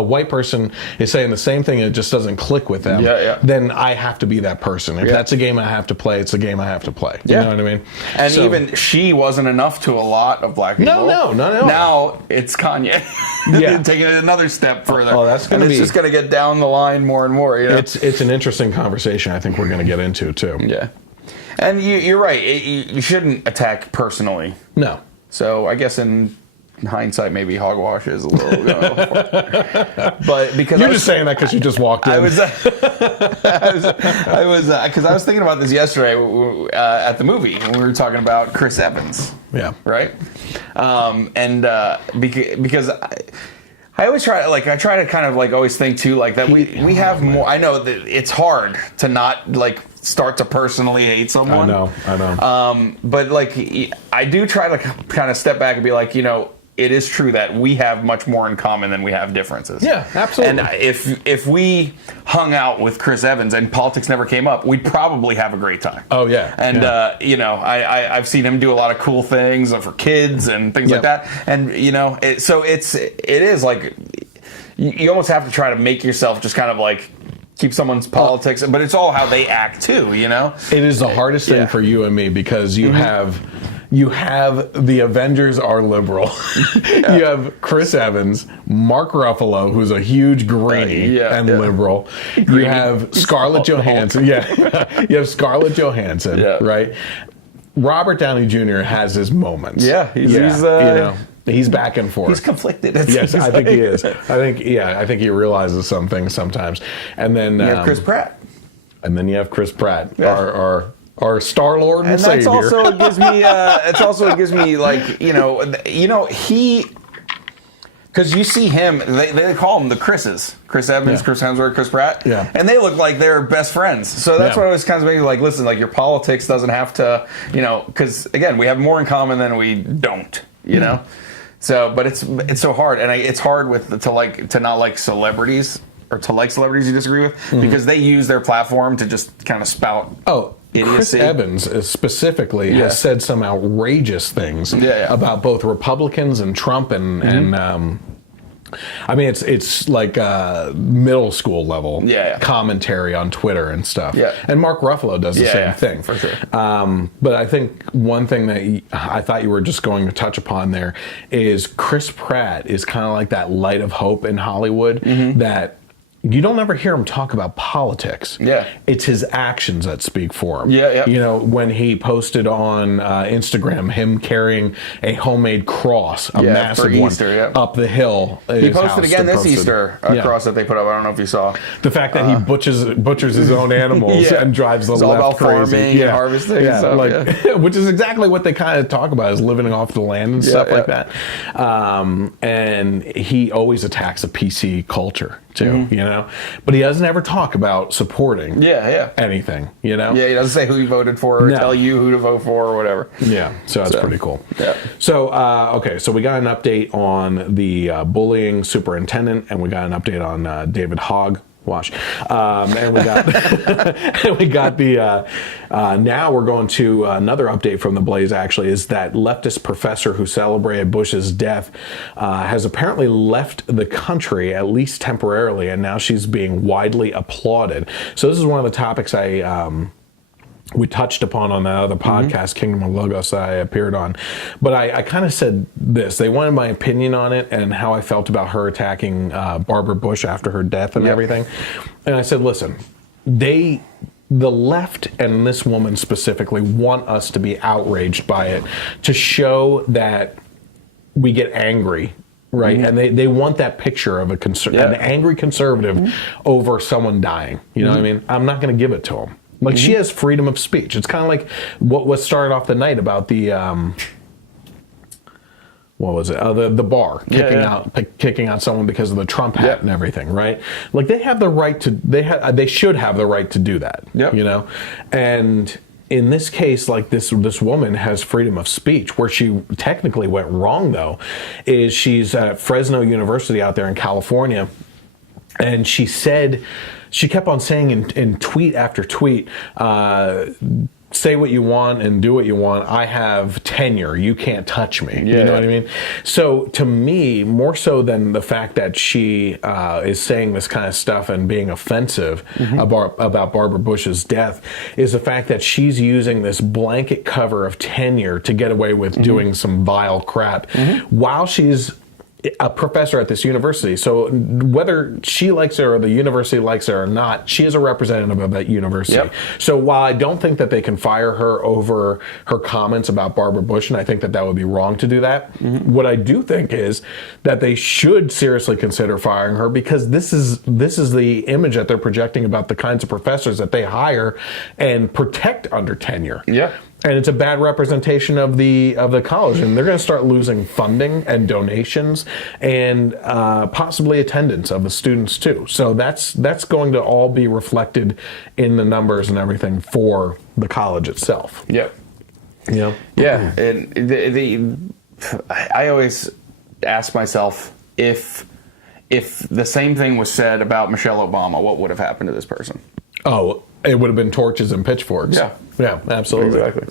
white person is saying the same thing and it just doesn't click with them, then I have to be that person. If that's a game I have to play, it's a game I have to play. You know what I mean? And even she wasn't enough to a lot of black people. No. Now it's Kanye. Taking it another step further. Oh, that's going to be... It's just going to get down the line more and more. You know? It's an interesting conversation I think we're going to get into too. Yeah. And you're right. You shouldn't attack personally. No. So I guess in hindsight, maybe hogwash is a little. But because you're just saying that because you just walked in. I was because I was thinking about this yesterday at the movie when we were talking about Chris Evans. Yeah. Right. Because. I always try to kind of like always think too like that we have more. I know that it's hard to not like start to personally hate someone. I know. But like I do try to kind of step back and be like, it is true that we have much more in common than we have differences. Yeah, absolutely. And if we hung out with Chris Evans and politics never came up, we'd probably have a great time. Oh yeah. And you know, I've seen him do a lot of cool things for kids and things like that. And you know, it is like you almost have to try to make yourself just kind of like keep someone's politics, but it's all how they act too. You know, it is the hardest thing for you and me because you have. You have the Avengers are liberal. You have Chris Evans, Mark Ruffalo, who's a huge greenie and liberal. You have Scarlett Johansson. You have Scarlett Johansson, right? Robert Downey Jr. has his moments. He's back and forth. He's conflicted. Yes, I think he is. I think he realizes some things sometimes. And then you have Chris Pratt. And then you have Chris Pratt, our Star-Lord and Savior. That's also it gives me like you know he, because you see him, they call him the Chris's, Chris Evans, Chris Hemsworth, Chris Pratt, and they look like they're best friends. So that's what I was kind of making like, listen, like your politics doesn't have to, you know, because again we have more in common than we don't, you know. So, but it's so hard, and it's hard to not like celebrities or to like celebrities you disagree with because they use their platform to just kind of spout. Chris Evans specifically has said some outrageous things about both Republicans and Trump and I mean it's like middle school level commentary on Twitter and stuff. And Mark Ruffalo does the same thing for sure. But I think one thing that I thought you were just going to touch upon there is Chris Pratt is kind of like that light of hope in Hollywood that. You don't ever hear him talk about politics. It's his actions that speak for him. You know, when he posted on Instagram, him carrying a homemade cross, a massive one, up the hill. He posted again this Easter, a cross that they put up. I don't know if you saw. The fact that he butchers his own animals and drives the left crazy. Farming and harvesting and stuff. Which is exactly what they kind of talk about, is living off the land and stuff like that. And he always attacks a PC culture too, you know, but he doesn't ever talk about supporting anything, you know. He doesn't say who he voted for or tell you who to vote for or whatever. So that's pretty cool. So okay, so we got an update on the bullying superintendent, and we got an update on David Hogg. And we got the now we're going to another update from the Blaze. Actually, is that leftist professor who celebrated Bush's death has apparently left the country, at least temporarily, and now she's being widely applauded. So this is one of the topics we touched upon on that other podcast, Kingdom of Logos, that I appeared on. But I kind of said this. They wanted my opinion on it and how I felt about her attacking Barbara Bush after her death and everything. And I said, listen, the left and this woman specifically want us to be outraged by it, to show that we get angry. Right, and they want that picture of an angry conservative over someone dying. You know what I mean? I'm not going to give it to them. Like, she has freedom of speech. It's kind of like what started off the night about the what was it? The bar kicking out someone because of the Trump hat and everything, right? Like, they have the right to. They should have the right to do that. You know, and in this case, like this woman has freedom of speech. Where she technically went wrong, though, is she's at Fresno University out there in California, and she said. She kept on saying in tweet after tweet, say what you want and do what you want. I have tenure. You can't touch me. You know what I mean? So to me, more so than the fact that she is saying this kind of stuff and being offensive about Barbara Bush's death, is the fact that she's using this blanket cover of tenure to get away with doing some vile crap while she's a professor at this university. So whether she likes her or the university likes her or not, she is a representative of that university. So while I don't think that they can fire her over her comments about Barbara Bush, and I think that would be wrong to do that, what I do think is that they should seriously consider firing her, because this is the image that they're projecting about the kinds of professors that they hire and protect under tenure. And it's a bad representation of the college, and they're going to start losing funding and donations and possibly attendance of the students too. So that's going to all be reflected in the numbers and everything for the college itself. And I always ask myself if the same thing was said about Michelle Obama, what would have happened to this person? Oh, it would have been torches and pitchforks. Yeah, absolutely. Exactly.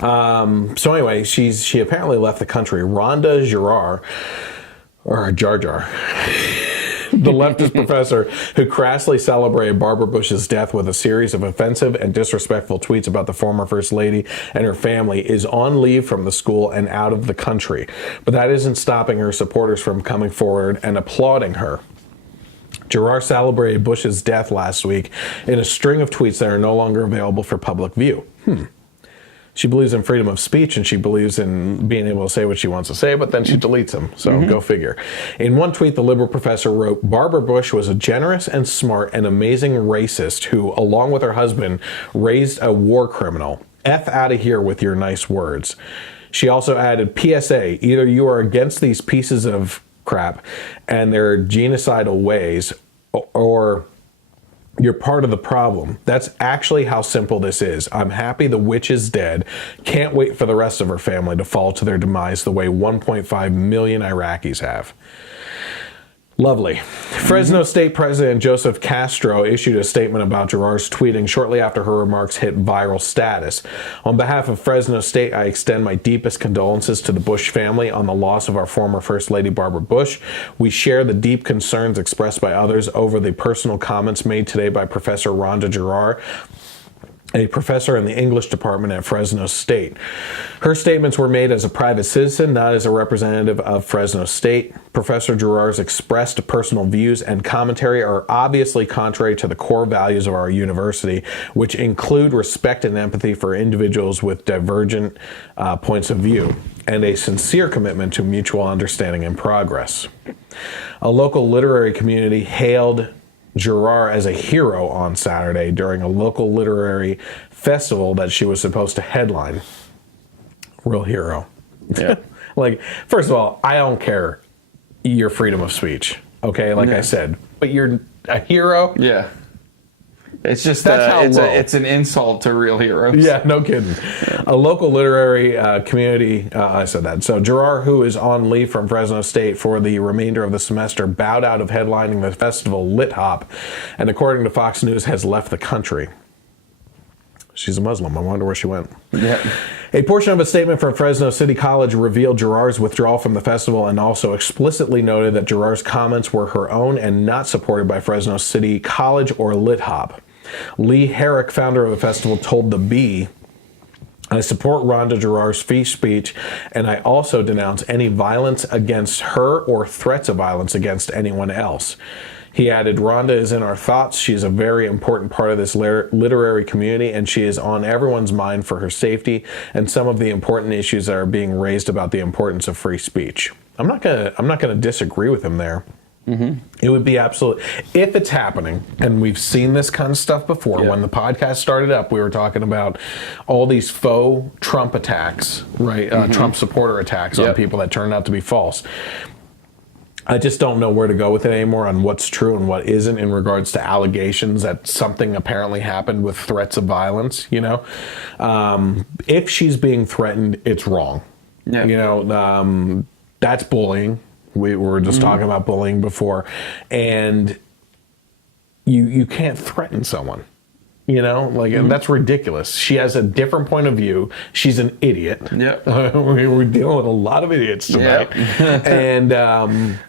So anyway, she apparently left the country. Randa Jarrar, or Jar Jar, the leftist professor who crassly celebrated Barbara Bush's death with a series of offensive and disrespectful tweets about the former First Lady and her family, is on leave from the school and out of the country. But that isn't stopping her supporters from coming forward and applauding her. Jarrar celebrated Bush's death last week in a string of tweets that are no longer available for public view. She believes in freedom of speech and she believes in being able to say what she wants to say, but then she deletes them. So go figure. In one tweet, the liberal professor wrote, "Barbara Bush was a generous and smart and amazing racist who, along with her husband, raised a war criminal. F out of here with your nice words." She also added, "PSA, either you are against these pieces of crap and their genocidal ways, or you're part of the problem. That's actually how simple this is. I'm happy the witch is dead. Can't wait for the rest of her family to fall to their demise the way 1.5 million Iraqis have." Lovely. Fresno State President Joseph Castro issued a statement about Jarrar's tweeting shortly after her remarks hit viral status. "On behalf of Fresno State, I extend my deepest condolences to the Bush family on the loss of our former First Lady Barbara Bush. We share the deep concerns expressed by others over the personal comments made today by Professor Randa Jarrar, a professor in the English department at Fresno State. Her statements were made as a private citizen, not as a representative of Fresno State. Professor Jarrar's expressed personal views and commentary are obviously contrary to the core values of our university, which include respect and empathy for individuals with divergent points of view, and a sincere commitment to mutual understanding and progress." A local literary community hailed Jarrar as a hero on Saturday during a local literary festival that she was supposed to headline. Real hero. Yeah. Like, first of all, I don't care your freedom of speech, okay? Like I said, but you're a hero? Yeah. It's just That's how low. it's an insult to real heroes. Yeah, no kidding. A local literary community, I said that. So Jarrar, who is on leave from Fresno State for the remainder of the semester, bowed out of headlining the festival Lit Hop, and according to Fox News, has left the country. She's a Muslim. I wonder where she went. Yeah. A portion of a statement from Fresno City College revealed Jarrar's withdrawal from the festival and also explicitly noted that Jarrar's comments were her own and not supported by Fresno City College or Lit Hop. Lee Herrick, founder of the festival, told The Bee, "I support Randa Jarrar's free speech, and I also denounce any violence against her or threats of violence against anyone else." He added, "Randa is in our thoughts. She is a very important part of this literary community, and she is on everyone's mind for her safety and some of the important issues that are being raised about the importance of free speech." I'm not gonna disagree with him there. It would be absolute, if it's happening, and we've seen this kind of stuff before. When the podcast started up, we were talking about all these faux Trump attacks, right? Trump supporter attacks on people that turned out to be false. I just don't know where to go with it anymore on what's true and what isn't in regards to allegations that something apparently happened with threats of violence, you know? If she's being threatened, it's wrong. Yeah. You know, that's bullying. We were just talking about bullying before. And you can't threaten someone. You know, like, that's ridiculous. She has a different point of view. She's an idiot. Yep. We're dealing with a lot of idiots tonight. Yep. And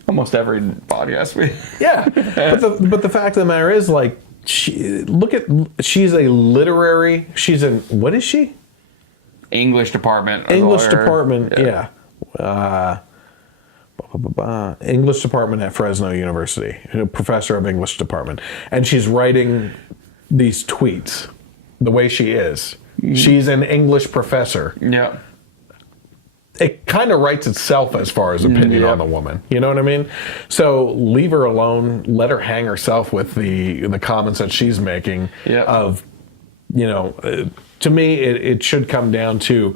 almost every podcast we. Yeah. But the fact of the matter is, like, she's a literary. She's in, what is she? English department. English department. Yeah. English department at Fresno University. A professor of English department, and she's writing these tweets the way she is. She's an English professor. Yeah. It kind of writes itself as far as opinion on the woman. You know what I mean? So leave her alone. Let her hang herself with the comments that she's making. Of, you know, to me, it should come down to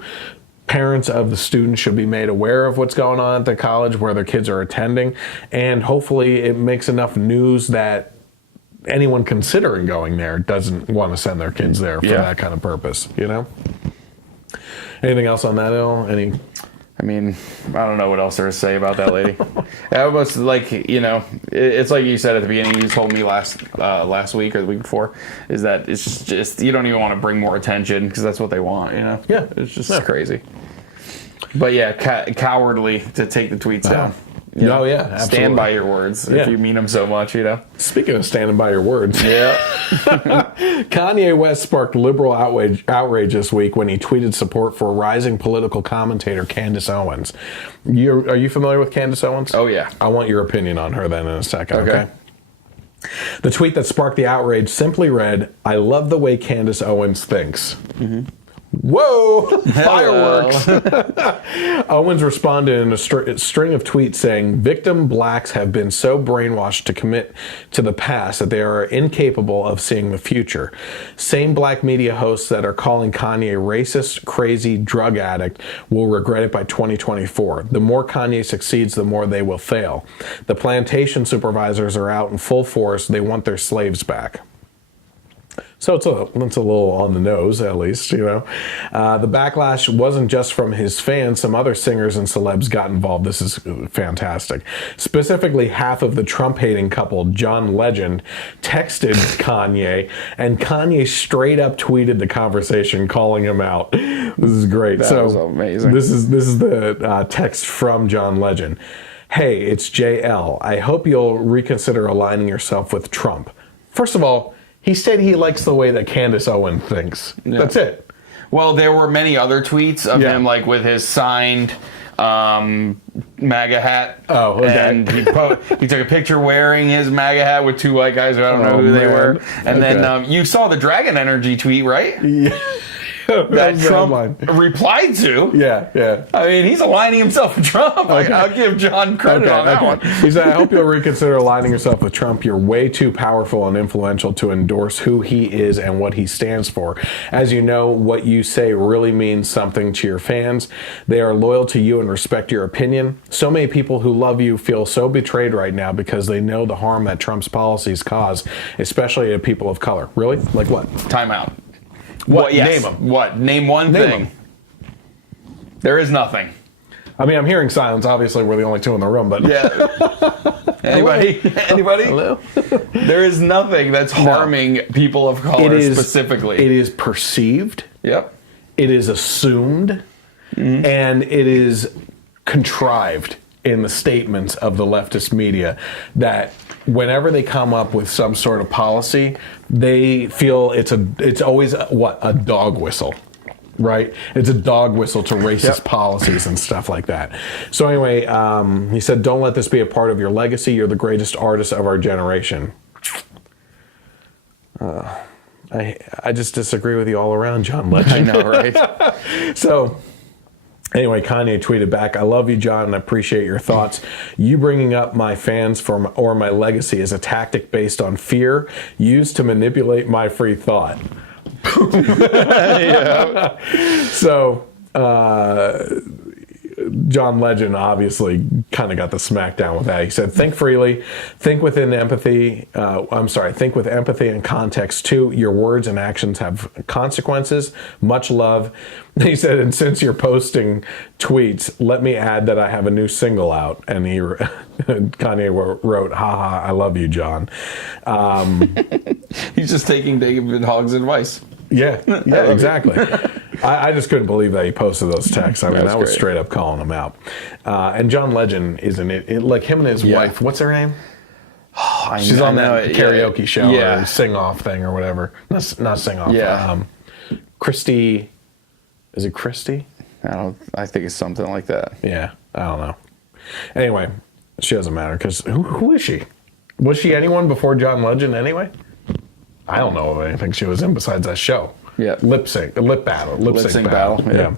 parents of the students should be made aware of what's going on at the college where their kids are attending, and hopefully it makes enough news that anyone considering going there doesn't want to send their kids there for that kind of purpose, you know? Anything else on that, Il? I mean, I don't know what else there is to say about that lady. I almost like, it's like you said at the beginning. You told me last week or the week before, is that it's just you don't even want to bring more attention because that's what they want. Yeah, it's just crazy. But yeah, cowardly to take the tweets down. Oh yeah, absolutely. Stand by your words if you mean them so much. Speaking of standing by your words, yeah. Kanye West sparked liberal outrage this week when he tweeted support for rising political commentator Candace Owens. Are you familiar with Candace Owens? Oh yeah. I want your opinion on her then in a second. Okay. The tweet that sparked the outrage simply read, "I love the way Candace Owens thinks." Mm-hmm. Whoa! Fireworks! Owens responded in a string of tweets saying, "Victim blacks have been so brainwashed to commit to the past that they are incapable of seeing the future. Same black media hosts that are calling Kanye racist, crazy, drug addict will regret it by 2024. The more Kanye succeeds, the more they will fail. The plantation supervisors are out in full force. They want their slaves back." So it's a little on the nose, at least, The backlash wasn't just from his fans. Some other singers and celebs got involved. This is fantastic. Specifically, half of the Trump-hating couple, John Legend, texted Kanye, and Kanye straight up tweeted the conversation, calling him out. This is great. That was amazing. This is the text from John Legend. "Hey, it's JL. I hope you'll reconsider aligning yourself with Trump. First of all, he said he likes the way that Candace Owens thinks. Yeah. That's it." Well, there were many other tweets of him, like with his signed MAGA hat. Oh, okay. And he took a picture wearing his MAGA hat with two white guys who I don't know who they were. And then you saw the Dragon Energy tweet, right? Yeah. That Trump replied to. Yeah. I mean, he's aligning himself with Trump. Okay. I'll give John credit on that one. He said, "I hope you'll reconsider aligning yourself with Trump. You're way too powerful and influential to endorse who he is and what he stands for. As you know, what you say really means something to your fans. They are loyal to you and respect your opinion. So many people who love you feel so betrayed right now because they know the harm that Trump's policies cause, especially to people of color." Really? Like what? Time out. What? Yes. Name them. What? Name one thing. There is nothing. I mean, I'm hearing silence. Obviously, we're the only two in the room, but yeah. Anybody? Hello? There is nothing that's harming people of color specifically. It is perceived. Yep. It is assumed, and it is contrived in the statements of the leftist media that whenever they come up with some sort of policy, they feel it's always a dog whistle, right? It's a dog whistle to racist policies and stuff like that. So anyway, he said, "Don't let this be a part of your legacy. You're the greatest artist of our generation." I just disagree with you all around, John Legend. I know, right? So anyway, Kanye tweeted back, "I love you, John, and I appreciate your thoughts. You bringing up my fans or my legacy is a tactic based on fear used to manipulate my free thought." So, John Legend obviously kind of got the smackdown with that. He said, "Think freely, think with empathy and context too. Your words and actions have consequences. Much love." He said, "And since you're posting tweets, let me add that I have a new single out." And Kanye wrote, "Haha, I love you, John." He's just taking David Hogg's advice. Yeah, exactly. I just couldn't believe that he posted those texts. I mean, that was great. straight up calling him out. And John Legend isn't it? Like him and his wife. What's her name? She's on that karaoke show or sing off thing or whatever. Not sing off. Yeah. Christy. Is it Christy? I think it's something like that. Yeah, I don't know. Anyway, she doesn't matter because who is she? Was she anyone before John Legend anyway? I don't know of anything she was in besides that show. Yeah. Lip sync battle. Yeah.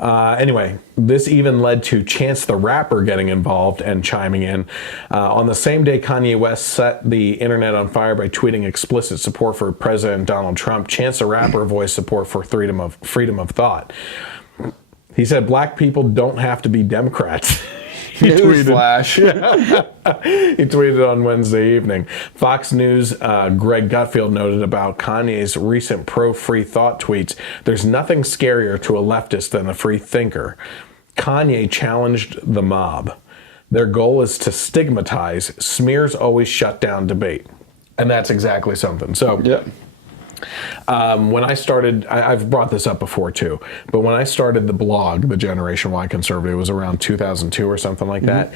Anyway, this even led to Chance the Rapper getting involved and chiming in. On the same day, Kanye West set the internet on fire by tweeting explicit support for President Donald Trump. Chance the Rapper voiced support for freedom of thought. He said, "Black people don't have to be Democrats." Newsflash. He tweeted on Wednesday evening. Fox News' Greg Gutfield noted about Kanye's recent pro-free thought tweets, "There's nothing scarier to a leftist than a free thinker. Kanye challenged the mob. Their goal is to stigmatize. Smears always shut down debate." And that's exactly something. So, when I started, I've brought this up before too, but when I started the blog, the Generation Y Conservative, it was around 2002 or something like that.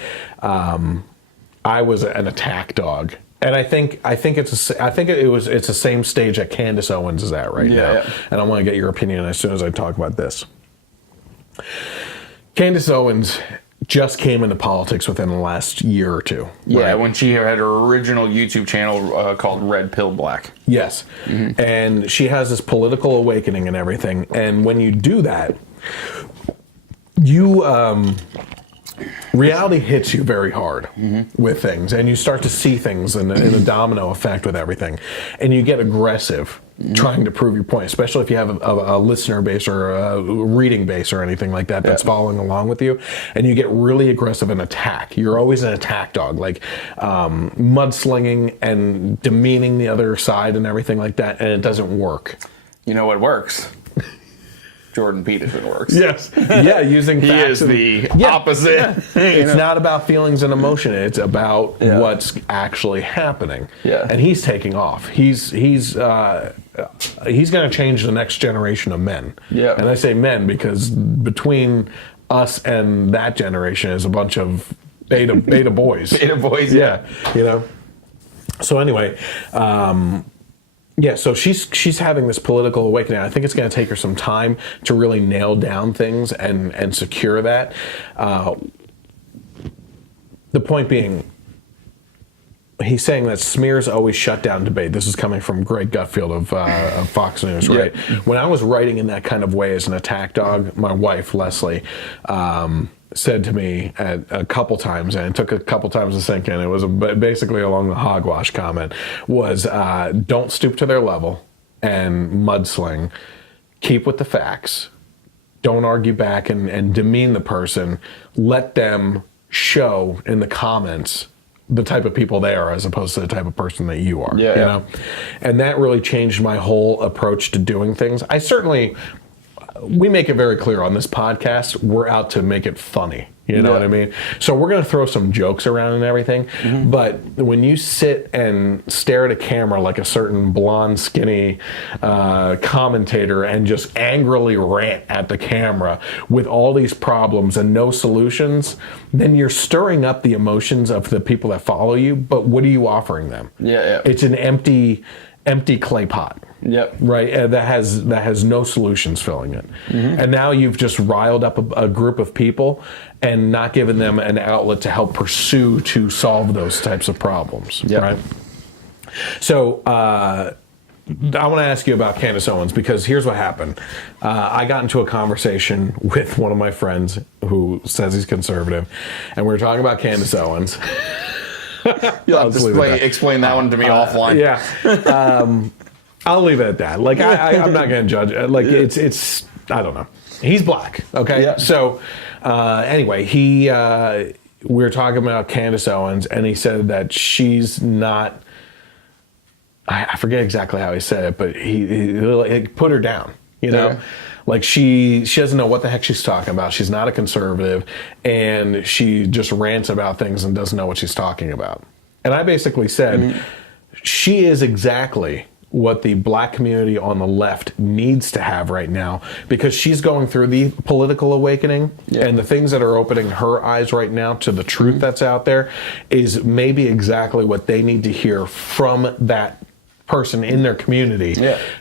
I was an attack dog. And I think it's the same stage that Candace Owens is at right now. Yeah. And I want to get your opinion as soon as I talk about this. Candace Owens just came into politics within the last year or two. Yeah, right? when she had her original YouTube channel called Red Pill Black. Yes. And she has this political awakening and everything. And when you do that, you reality hits you very hard with things, and you start to see things in a domino effect with everything, and you get aggressive trying to prove your point, especially if you have a listener base or a reading base or anything like that that's following along with you, and you get really aggressive and attack. You're always an attack dog, like mudslinging and demeaning the other side and everything like that, and it doesn't work. You know what works? Jordan Peterson works. Yes. Yeah, using facts. He is the opposite. Yeah. It's not about feelings and emotion. It's about what's actually happening. Yeah. And he's taking off. He's going to change the next generation of men. Yeah. And I say men because between us and that generation is a bunch of beta boys. Beta boys, yeah. You know. So anyway, yeah, so she's having this political awakening. I think it's going to take her some time to really nail down things and secure that. The point being, he's saying that smears always shut down debate. This is coming from Greg Gutfield of Fox News, right? Yeah. When I was writing in that kind of way as an attack dog, my wife, Leslie, said to me a couple times, and it took a couple times to sink in, it was basically along the hogwash comment, was don't stoop to their level and mudsling. Keep with the facts. Don't argue back and demean the person. Let them show in the comments the type of people they are as opposed to the type of person that you are. Yeah, you know? And that really changed my whole approach to doing things. We make it very clear on this podcast, we're out to make it funny. You know what I mean? So we're going to throw some jokes around and everything. But when you sit and stare at a camera like a certain blonde, skinny commentator and just angrily rant at the camera with all these problems and no solutions, then you're stirring up the emotions of the people that follow you. But what are you offering them? It's an empty clay pot. Right, that has no solutions filling it, and now you've just riled up a group of people and not given them an outlet to help pursue to solve those types of problems. Right. So I want to ask you about Candace Owens, because here's what happened. I got into a conversation with one of my friends who says he's conservative, and we were talking about Candace Owens. You'll have to explain that one to me offline. Yeah. I'll leave it at that. Like, I'm not going to judge. Like, it's I don't know. He's black, okay? Yeah. So, anyway, we were talking about Candace Owens, and he said that she's not, I forget exactly how he said it, but he put her down, you know? Yeah. Like, she doesn't know what the heck she's talking about. She's not a conservative, and she just rants about things and doesn't know what she's talking about. And I basically said, she is exactly what the black community on the left needs to have right now, because she's going through the political awakening, and the things that are opening her eyes right now to the truth that's out there is maybe exactly what they need to hear from that person in their community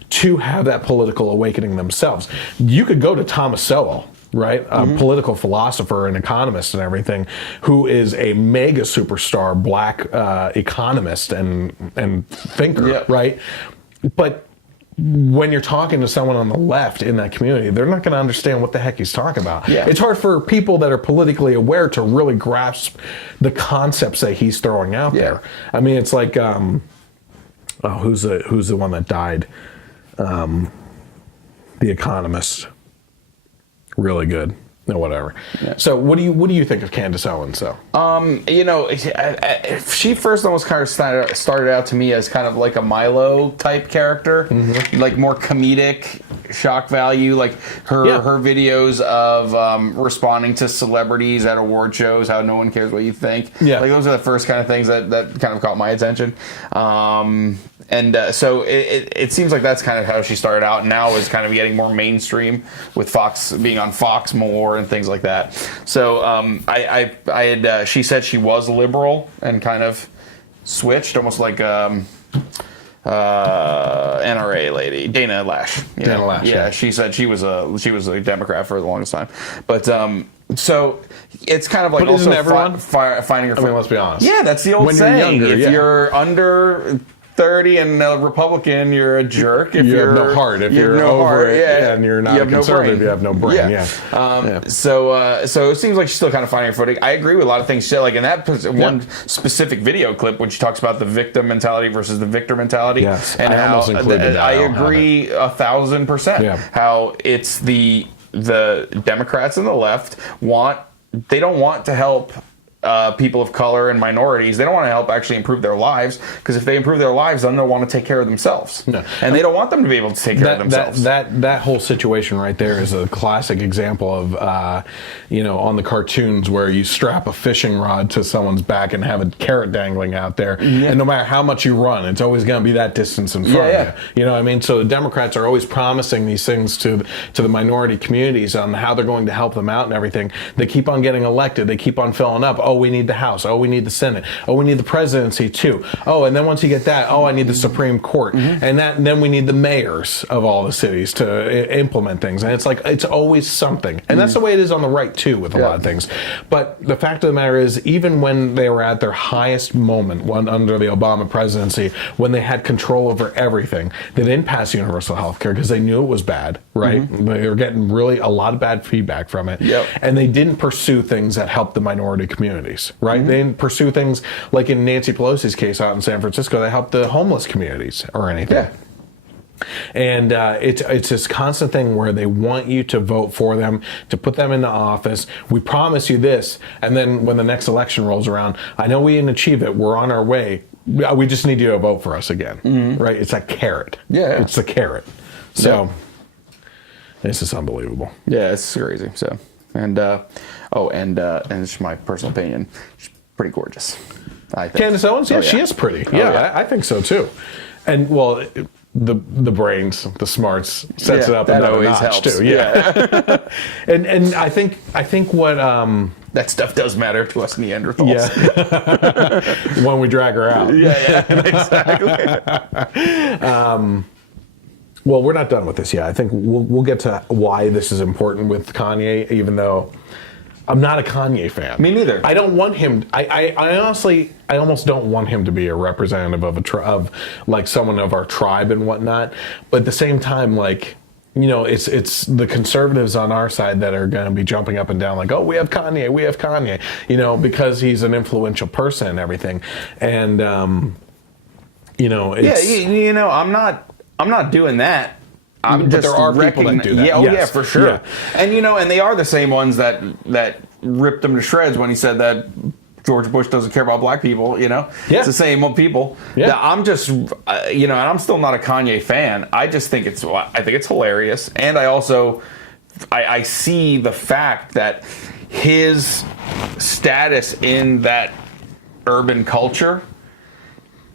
to have that political awakening themselves. You could go to Thomas Sowell, right? A political philosopher and economist and everything, who is a mega superstar black economist and thinker, right? But when you're talking to someone on the left in that community, they're not going to understand what the heck he's talking about. It's hard for people that are politically aware to really grasp the concepts that he's throwing out there. I mean, it's like, who's the one that died? The Economist. Really good. No, whatever. Yeah. So what do you think of Candace Owens, though? She first almost kind of started out to me as kind of like a Milo type character, like more comedic, shock value, like her videos of responding to celebrities at award shows, how no one cares what you think. Yeah, like those are the first kind of things that kind of caught my attention. So it seems like that's kind of how she started out. Now is kind of getting more mainstream with Fox being on Fox more and things like that. So I had she said she was liberal and kind of switched, almost like NRA lady Dana Lash. Dana Lash. Yeah, she said she was a Democrat for the longest time, but. So it's kind of like but also everyone finding your. I mean, let's be honest. Yeah, that's the old when saying. You're younger, if you're under 30 and a Republican, you're a jerk. If you have no heart. If you're over it and you're not a conservative, you have no brain. Yeah. So it seems like she's still kind of finding her footing. I agree with a lot of things she said. Like in that one specific video clip when she talks about the victim mentality versus the victor mentality. Yes. And I almost included that. I agree 1,000%. Yeah. How it's the Democrats and the left they don't want to help people of color and minorities. They don't want to help actually improve their lives, because if they improve their lives, then they'll want to take care of themselves. No. And they don't want them to be able to take care of themselves. That whole situation right there is a classic example of, on the cartoons where you strap a fishing rod to someone's back and have a carrot dangling out there, and no matter how much you run, it's always going to be that distance in front of you. You know what I mean? So the Democrats are always promising these things to the minority communities on how they're going to help them out and everything. They keep on getting elected. They keep on filling up. Oh, we need the House. Oh, we need the Senate. Oh, we need the presidency too. Oh, and then once you get that, oh, I need the Supreme Court. And then we need the mayors of all the cities to implement things. And it's like, it's always something. And that's the way it is on the right too with a lot of things. But the fact of the matter is, even when they were at their highest moment, under the Obama presidency, when they had control over everything, they didn't pass universal health care because they knew it was bad, right? They were getting really a lot of bad feedback from it. And they didn't pursue things that helped the minority communities. Right? They didn't pursue things like in Nancy Pelosi's case out in San Francisco that helped the homeless communities or anything. And it's this constant thing where they want you to vote for them, to put them into office. We promise you this, and then when the next election rolls around, I know we didn't achieve it. We're on our way. We just need you to vote for us again. Right? It's a carrot. It's a carrot. So this is unbelievable. Yeah, it's crazy. So and it's my personal opinion, she's pretty gorgeous, I think. Candace Owens, she is pretty. I think so too. And well, the brains, the smarts sets it up another notch helps. Too. And I think what that stuff does matter to us Neanderthals. When we drag her out. Exactly. Well, we're not done with this yet. I think we'll get to why this is important with Kanye, even though I'm not a Kanye fan. Me neither. I don't want him. I honestly, I almost don't want him to be a representative of like someone of our tribe and whatnot. But at the same time, like, it's the conservatives on our side that are going to be jumping up and down like, oh, we have Kanye, because he's an influential person and everything. And it's, I'm not doing that. But there are people that do that. Yeah, for sure. Yeah. And and they are the same ones that ripped him to shreds when he said that George Bush doesn't care about black people. It's the same old people. Yeah. I'm just, and I'm still not a Kanye fan. I just think it's hilarious, and I also I see the fact that his status in that urban culture,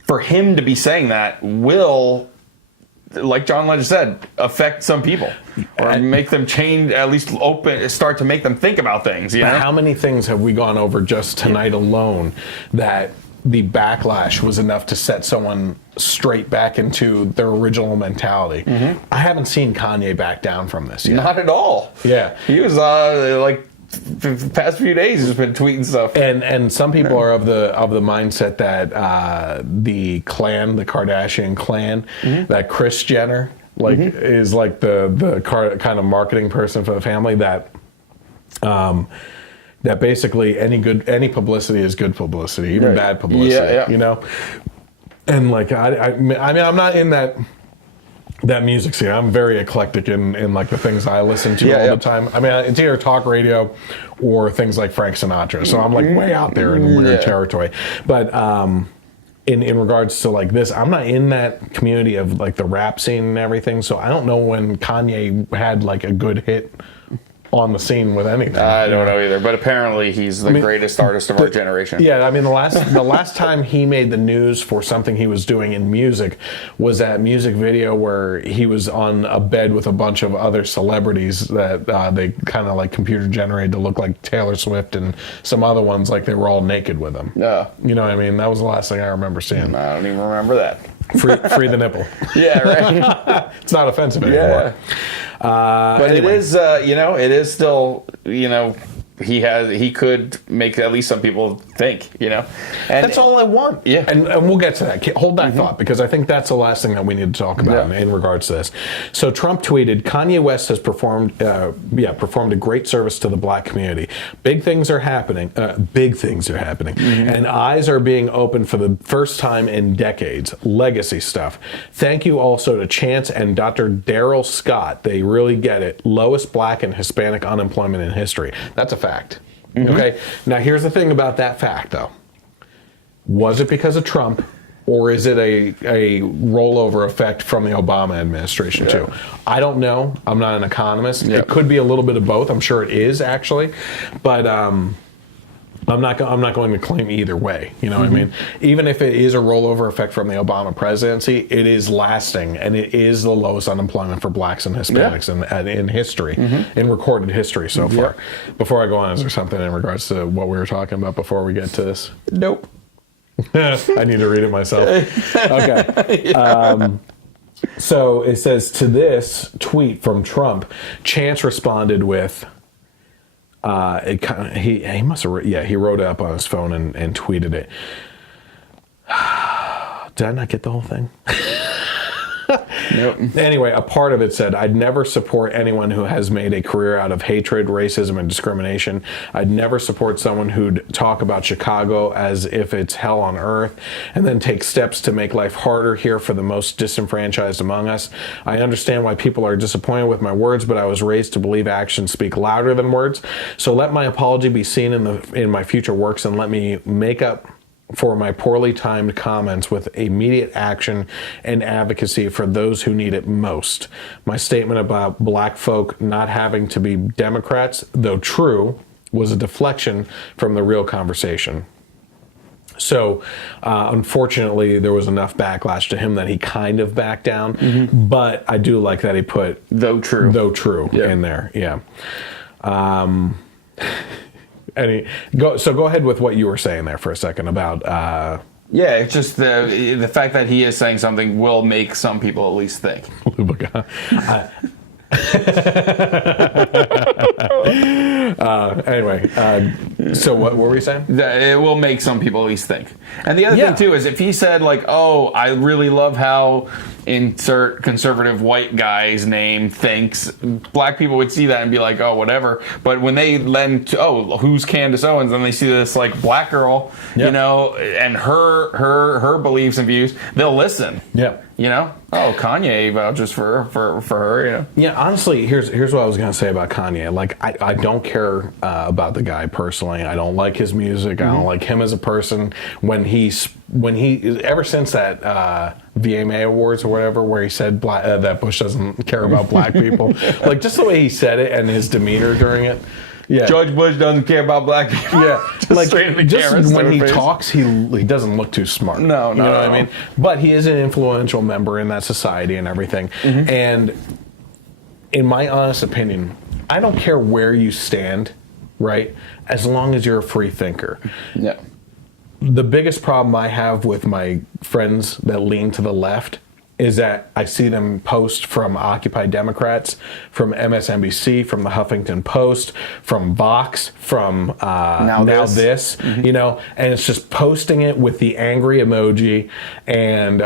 for him to be saying that, will, like John Legend said, affect some people or make them change, at least start to make them think about things. How many things have we gone over just tonight alone that the backlash was enough to set someone straight back into their original mentality? I haven't seen Kanye back down from this yet. Not at all. Yeah. He was the past few days he's been tweeting stuff, and some people are of the mindset that the Kardashian clan, that Kris Jenner is like the kind of marketing person for the family, that basically any publicity is good publicity, even bad publicity. And like I mean, I'm not in that that music scene. I'm very eclectic in like the things I listen to all the time. I mean, it's either talk radio or things like Frank Sinatra. So I'm like way out there in weird territory. But in regards to like this, I'm not in that community of like the rap scene and everything. So I don't know when Kanye had like a good hit on the scene with anything. I don't know either, but apparently he's the greatest artist of our generation. Yeah, I mean the last time he made the news for something he was doing in music was that music video where he was on a bed with a bunch of other celebrities that they kind of like computer generated to look like Taylor Swift and some other ones, like they were all naked with him. Yeah. You know what I mean? That was the last thing I remember seeing. I don't even remember that. Free the nipple. Yeah, right. It's not offensive anymore. But anyway. it is, it is still, he could make at least some people think, And that's all I want. Yeah. And we'll get to that. Hold that thought, because I think that's the last thing that we need to talk about in regards to this. So Trump tweeted, Kanye West has performed a great service to the black community. Big things are happening. And eyes are being opened for the first time in decades. Legacy stuff. Thank you also to Chance and Dr. Daryl Scott. They really get it. Lowest black and Hispanic unemployment in history. That's a fact. Okay. Now here's the thing about that fact, though. Was it because of Trump, or is it a rollover effect from the Obama administration too? I don't know. I'm not an economist. It could be a little bit of both. I'm sure it is actually, but I'm not going to claim either way. You know what I mean? Even if it is a rollover effect from the Obama presidency, it is lasting, and it is the lowest unemployment for blacks and Hispanics in history, in recorded history so far. Before I go on, is there something in regards to what we were talking about before we get to this? Nope. I need to read it myself. Okay. So it says, to this tweet from Trump, Chance responded with, he must have, he wrote it up on his phone and tweeted it. Did I not get the whole thing? Nope. Anyway, a part of it said, I'd never support anyone who has made a career out of hatred, racism, and discrimination. I'd never support someone who'd talk about Chicago as if it's hell on earth and then take steps to make life harder here for the most disenfranchised among us. I understand why people are disappointed with my words, but I was raised to believe actions speak louder than words. So let my apology be seen in my future works, and let me make up for my poorly timed comments with immediate action and advocacy for those who need it most. My statement about black folk not having to be Democrats, though true, was a deflection from the real conversation. So, unfortunately, there was enough backlash to him that he kind of backed down, but I do like that he put though true in there. Yeah. So go ahead with what you were saying there for a second about. It's just the fact that he is saying something will make some people at least think. So what were we saying? That it will make some people at least think. And the other thing too is if he said like, "Oh, I really love how insert conservative white guy's name thinks," black people would see that and be like, "Oh, whatever." But when they lend to, "Oh, who's Candace Owens?" and they see this like black girl, and her beliefs and views, they'll listen. Yeah. Oh, Kanye vouches for her. Yeah, honestly, here's what I was gonna say about Kanye. Like, I don't care about the guy personally. I don't like his music. I don't like him as a person. When he ever since that VMA Awards or whatever, where he said that Bush doesn't care about black people, like just the way he said it and his demeanor during it. Yeah. George Bush doesn't care about black people. Yeah, just when he talks, he doesn't look too smart. No, you know what I mean? But he is an influential member in that society and everything. And in my honest opinion, I don't care where you stand, right? As long as you're a free thinker. Yeah. The biggest problem I have with my friends that lean to the left is that I see them post from Occupy Democrats, from MSNBC, from the Huffington Post, from Vox, from Now This, and it's just posting it with the angry emoji and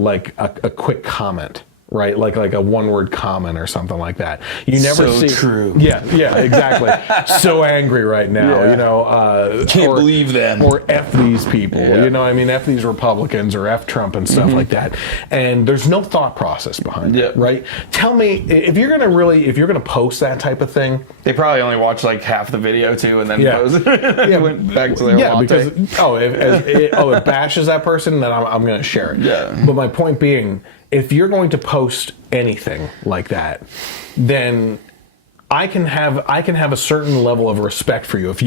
like a quick comment, right? Like a one-word comment or something like that. You never So see. true. Yeah, exactly. So angry right now, Yeah. you know. Can't believe them. Or F these people, Yeah. you know what I mean? F these Republicans or F Trump and stuff like that. And there's no thought process behind it, right? Tell me, if you're gonna post that type of thing. They probably only watch like half the video too, and then post it. Went back to their latte. Because it bashes that person, then I'm going to share it. Yeah. But my point being, if you're going to post anything like that, then I can have a certain level of respect for you. If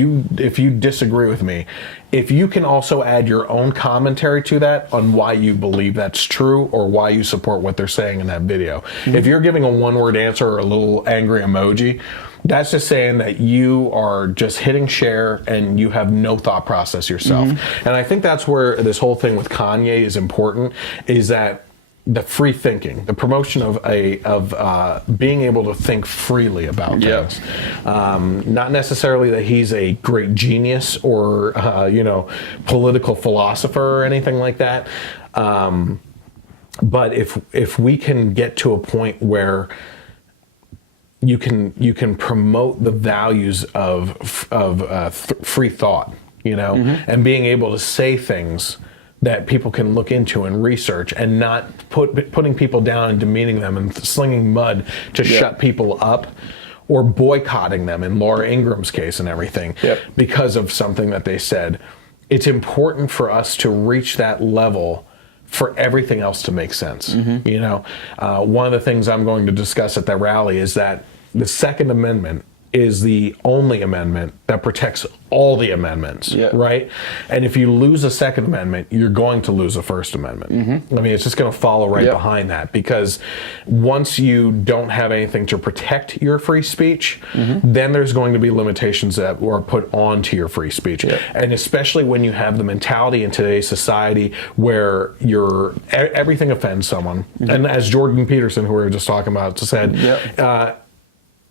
you disagree with me, if you can also add your own commentary to that on why you believe that's true or why you support what they're saying in that video. If you're giving a one-word answer or a little angry emoji, that's just saying that you are just hitting share and you have no thought process yourself. And I think that's where this whole thing with Kanye is important, is that the free thinking, the promotion of being able to think freely about things. Not necessarily that he's a great genius or political philosopher or anything like that. But if we can get to a point where you can promote the values of free thought, and being able to say things that people can look into and research, and not putting people down and demeaning them and slinging mud to shut people up, or boycotting them in Laura Ingram's case and everything because of something that they said. It's important for us to reach that level for everything else to make sense. One of the things I'm going to discuss at that rally is that the Second Amendment is the only amendment that protects all the amendments, right? And if you lose a Second Amendment, you're going to lose a First Amendment. I mean, it's just going to follow right behind that, because once you don't have anything to protect your free speech, then there's going to be limitations that are put onto your free speech. And especially when you have the mentality in today's society where everything offends someone. And as Jordan Peterson, who we were just talking about, said,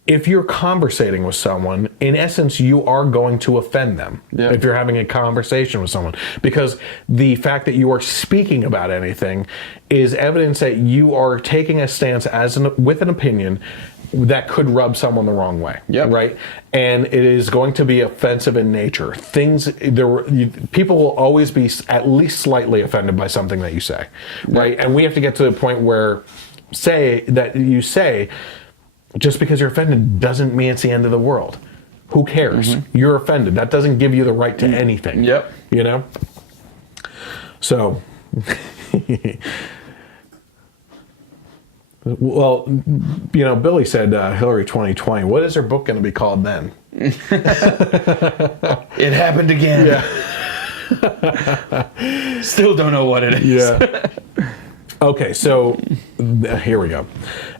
if you're conversating with someone, in essence, you are going to offend them if you're having a conversation with someone. Because the fact that you are speaking about anything is evidence that you are taking a stance with an opinion that could rub someone the wrong way, right? And it is going to be offensive in nature. People will always be at least slightly offended by something that you say, right? And we have to get to the point where just because you're offended doesn't mean it's the end of the world. Who cares? You're offended. That doesn't give you the right to anything. You know? So, well, Billy said Hillary 2020. What is her book going to be called then? It happened again. Still don't know what it is. Okay, so here we go.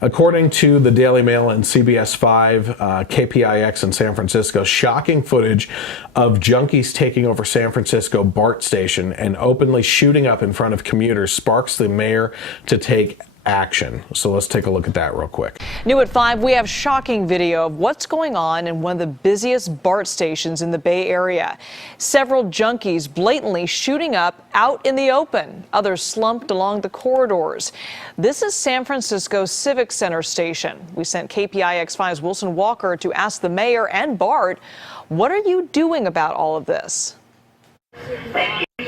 According to the Daily Mail and CBS 5, KPIX in San Francisco, shocking footage of junkies taking over San Francisco BART station and openly shooting up in front of commuters sparks the mayor to take action. So let's take a look at that real quick. New at 5, we have shocking video of what's going on in one of the busiest BART stations in the Bay Area. Several junkies blatantly shooting up out in the open, others slumped along the corridors. This is San Francisco Civic Center station. We sent KPIX5's Wilson Walker to ask the mayor and BART, what are you doing about all of this?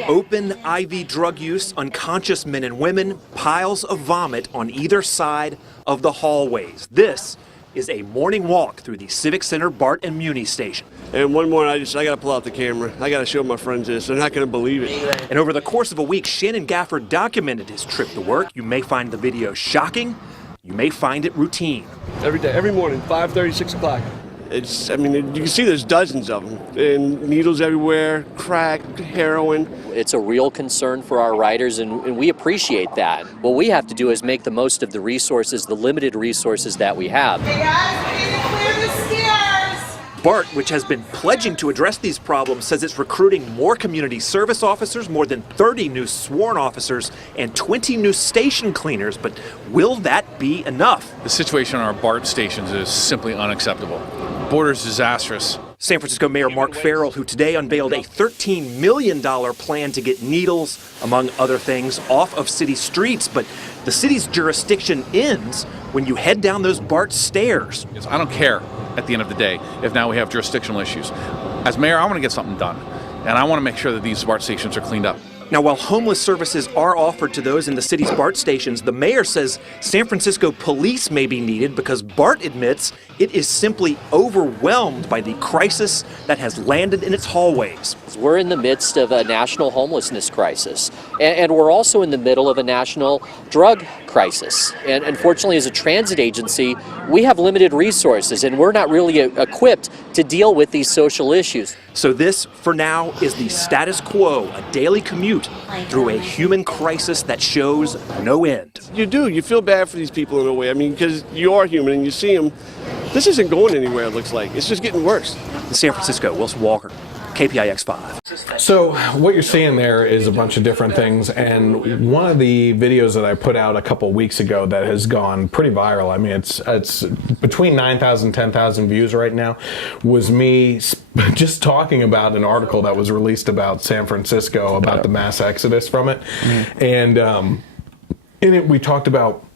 Open IV drug use, unconscious men and women, piles of vomit on either side of the hallways. This is a morning walk through the Civic Center BART and Muni station. And one morning I got to pull out the camera. I got to show my friends this. They're not going to believe it. And over the course of a week, Shannon Gafford documented his trip to work. You may find the video shocking. You may find it routine. Every day, every morning, 5:30, 6 o'clock. You can see there's dozens of them. And needles everywhere, crack, heroin. It's a real concern for our riders, and we appreciate that. What we have to do is make the most of the resources, the limited resources that we have. Hey guys, we need to clear the stairs! BART, which has been pledging to address these problems, says it's recruiting more community service officers, more than 30 new sworn officers, and 20 new station cleaners. But will that be enough? The situation on our BART stations is simply unacceptable. Border's disastrous. San Francisco Mayor Mark Farrell, who today unveiled a $13 million plan to get needles, among other things, off of city streets. But the city's jurisdiction ends when you head down those BART stairs. I don't care at the end of the day if now we have jurisdictional issues. As mayor, I want to get something done, and I want to make sure that these BART stations are cleaned up. Now, while homeless services are offered to those in the city's BART stations, the mayor says San Francisco police may be needed because BART admits it is simply overwhelmed by the crisis that has landed in its hallways. We're in the midst of a national homelessness crisis, and we're also in the middle of a national drug crisis. And unfortunately, as a transit agency, we have limited resources, and we're not really equipped to deal with these social issues. So this, for now, is the status quo, a daily commute through a human crisis that shows no end. You do. You feel bad for these people in a way. I mean, because you are human and you see them. This isn't going anywhere, it looks like. It's just getting worse. In San Francisco, Wilson Walker, KPIX 5. So what you're seeing there is a bunch of different things, and one of the videos that I put out a couple weeks ago that has gone pretty viral, I mean it's between 9,000 and 10,000 views right now, was me just talking about an article that was released about San Francisco, about the mass exodus from it. And in it we talked about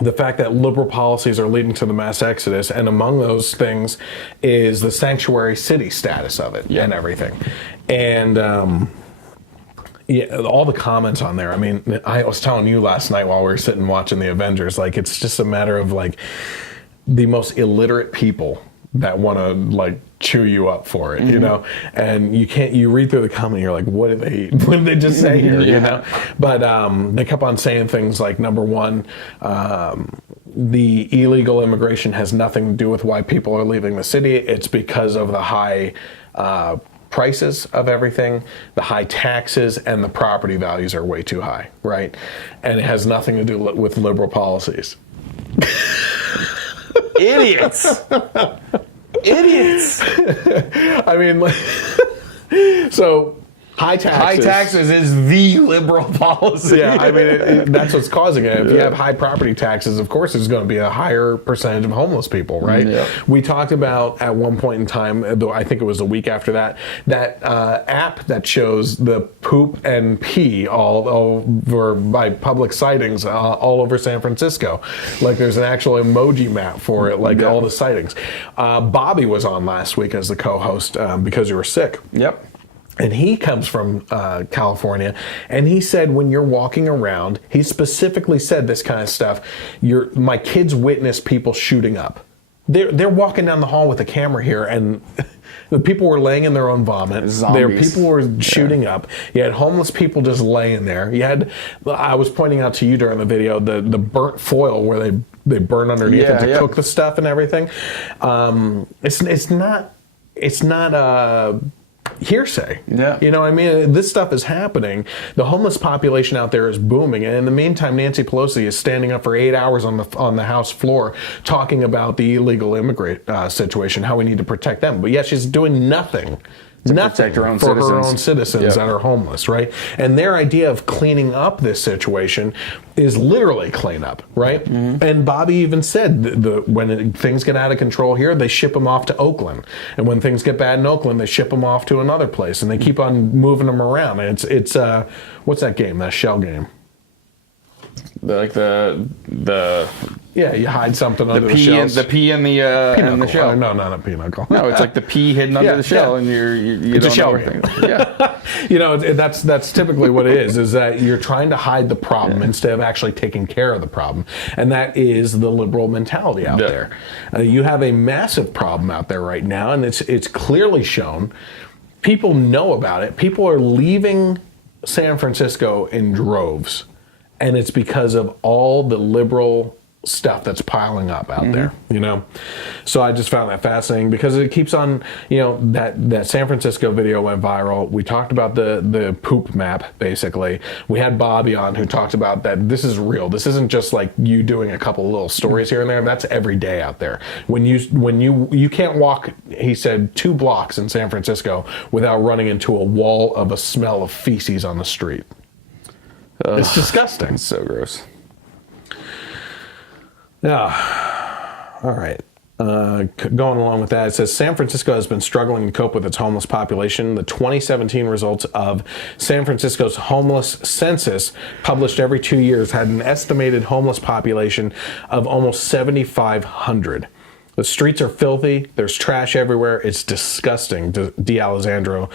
the fact that liberal policies are leading to the mass exodus, and among those things is the sanctuary city status of it and everything. And all the comments on there, I mean, I was telling you last night while we were sitting watching the Avengers, like, it's just a matter of, like, the most illiterate people that want to, like, chew you up for it, you know? And you read through the comment, you're like, what did they just say here, you know? But they kept on saying things like, number one, the illegal immigration has nothing to do with why people are leaving the city. It's because of the high prices of everything, the high taxes, and the property values are way too high, right? And it has nothing to do with liberal policies. Idiots. Idiots. I mean, like, so high taxes. High taxes is the liberal policy. Yeah, I mean, that's what's causing it. If you have high property taxes, of course, there's going to be a higher percentage of homeless people, right? Yeah. We talked about at one point in time, though I think it was a week after that, that app that shows the poop and pee all over by public sightings all over San Francisco. Like, there's an actual emoji map for it, like all the sightings. Bobby was on last week as the co-host because you were sick. Yep. And he comes from California, and he said when you're walking around, he specifically said this kind of stuff, my kids witness people shooting up. They're walking down the hall with a camera here, and the people were laying in their own vomit. People were shooting up. You had homeless people just laying there. I was pointing out to you during the video, the burnt foil where they burn underneath it to cook the stuff and everything. It's not hearsay. Yeah. You know what I mean? This stuff is happening. The homeless population out there is booming. And in the meantime, Nancy Pelosi is standing up for 8 hours on the House floor talking about the illegal immigrant situation, how we need to protect them. But yet she's doing nothing to protect her own for citizens. her own citizens that are homeless, right? And their idea of cleaning up this situation is literally clean up, right? Mm-hmm. And Bobby even said when things get out of control here, they ship them off to Oakland. And when things get bad in Oakland, they ship them off to another place. And they keep on moving them around. And it's what's that game, that shell game? Yeah, you hide something under the shells. The pea in the shell. Oh, no, not a pinochle. No, it's like the pea hidden under the shell, and you it's don't a shell know game. Yeah. You know, that's typically what it is that you're trying to hide the problem instead of actually taking care of the problem. And that is the liberal mentality out there. You have a massive problem out there right now, and it's clearly shown. People know about it. People are leaving San Francisco in droves. And it's because of all the liberal stuff that's piling up out there, you know? So I just found that fascinating because it keeps on, you know, that San Francisco video went viral. We talked about the poop map, basically. We had Bobby on who talked about that this is real. This isn't just like you doing a couple little stories here and there. That's every day out there. When you can't walk, he said, 2 blocks in San Francisco without running into a wall of a smell of feces on the street. It's disgusting. It's so gross. Yeah. All right. Going along with that, it says San Francisco has been struggling to cope with its homeless population. The 2017 results of San Francisco's homeless census, published every 2 years, had an estimated homeless population of almost 7,500. The streets are filthy. There's trash everywhere. It's disgusting, D'Alessandro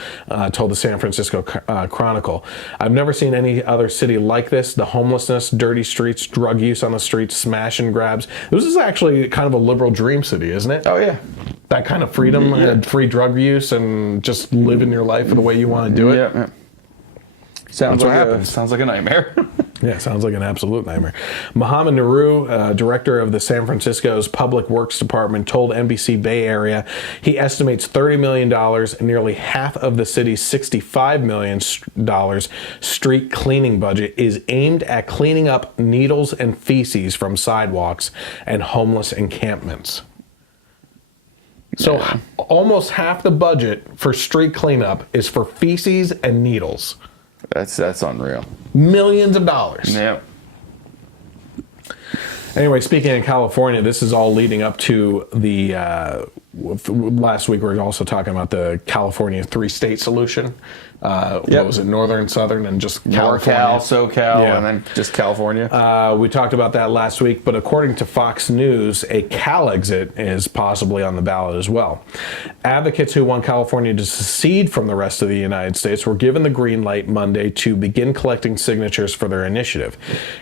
told the San Francisco Chronicle. I've never seen any other city like this. The homelessness, dirty streets, drug use on the streets, smash and grabs. This is actually kind of a liberal dream city, isn't it? Oh, yeah. That kind of freedom and free drug use and just living your life the way you want to do it. Yeah. Sounds like a nightmare. Yeah, sounds like an absolute nightmare. Mohammed Nehru, director of the San Francisco's Public Works Department, told NBC Bay Area he estimates $30 million, and nearly half of the city's $65 million street cleaning budget is aimed at cleaning up needles and feces from sidewalks and homeless encampments. So almost half the budget for street cleanup is for feces and needles. That's unreal. Millions of dollars. Yep. Anyway, speaking of California, this is all leading up to the last week we were also talking about the California 3-state solution. What was it? Northern, Southern, and just California. NorCal, SoCal, and then just California. We talked about that last week, but according to Fox News, a CalExit is possibly on the ballot as well. Advocates who want California to secede from the rest of the United States were given the green light Monday to begin collecting signatures for their initiative.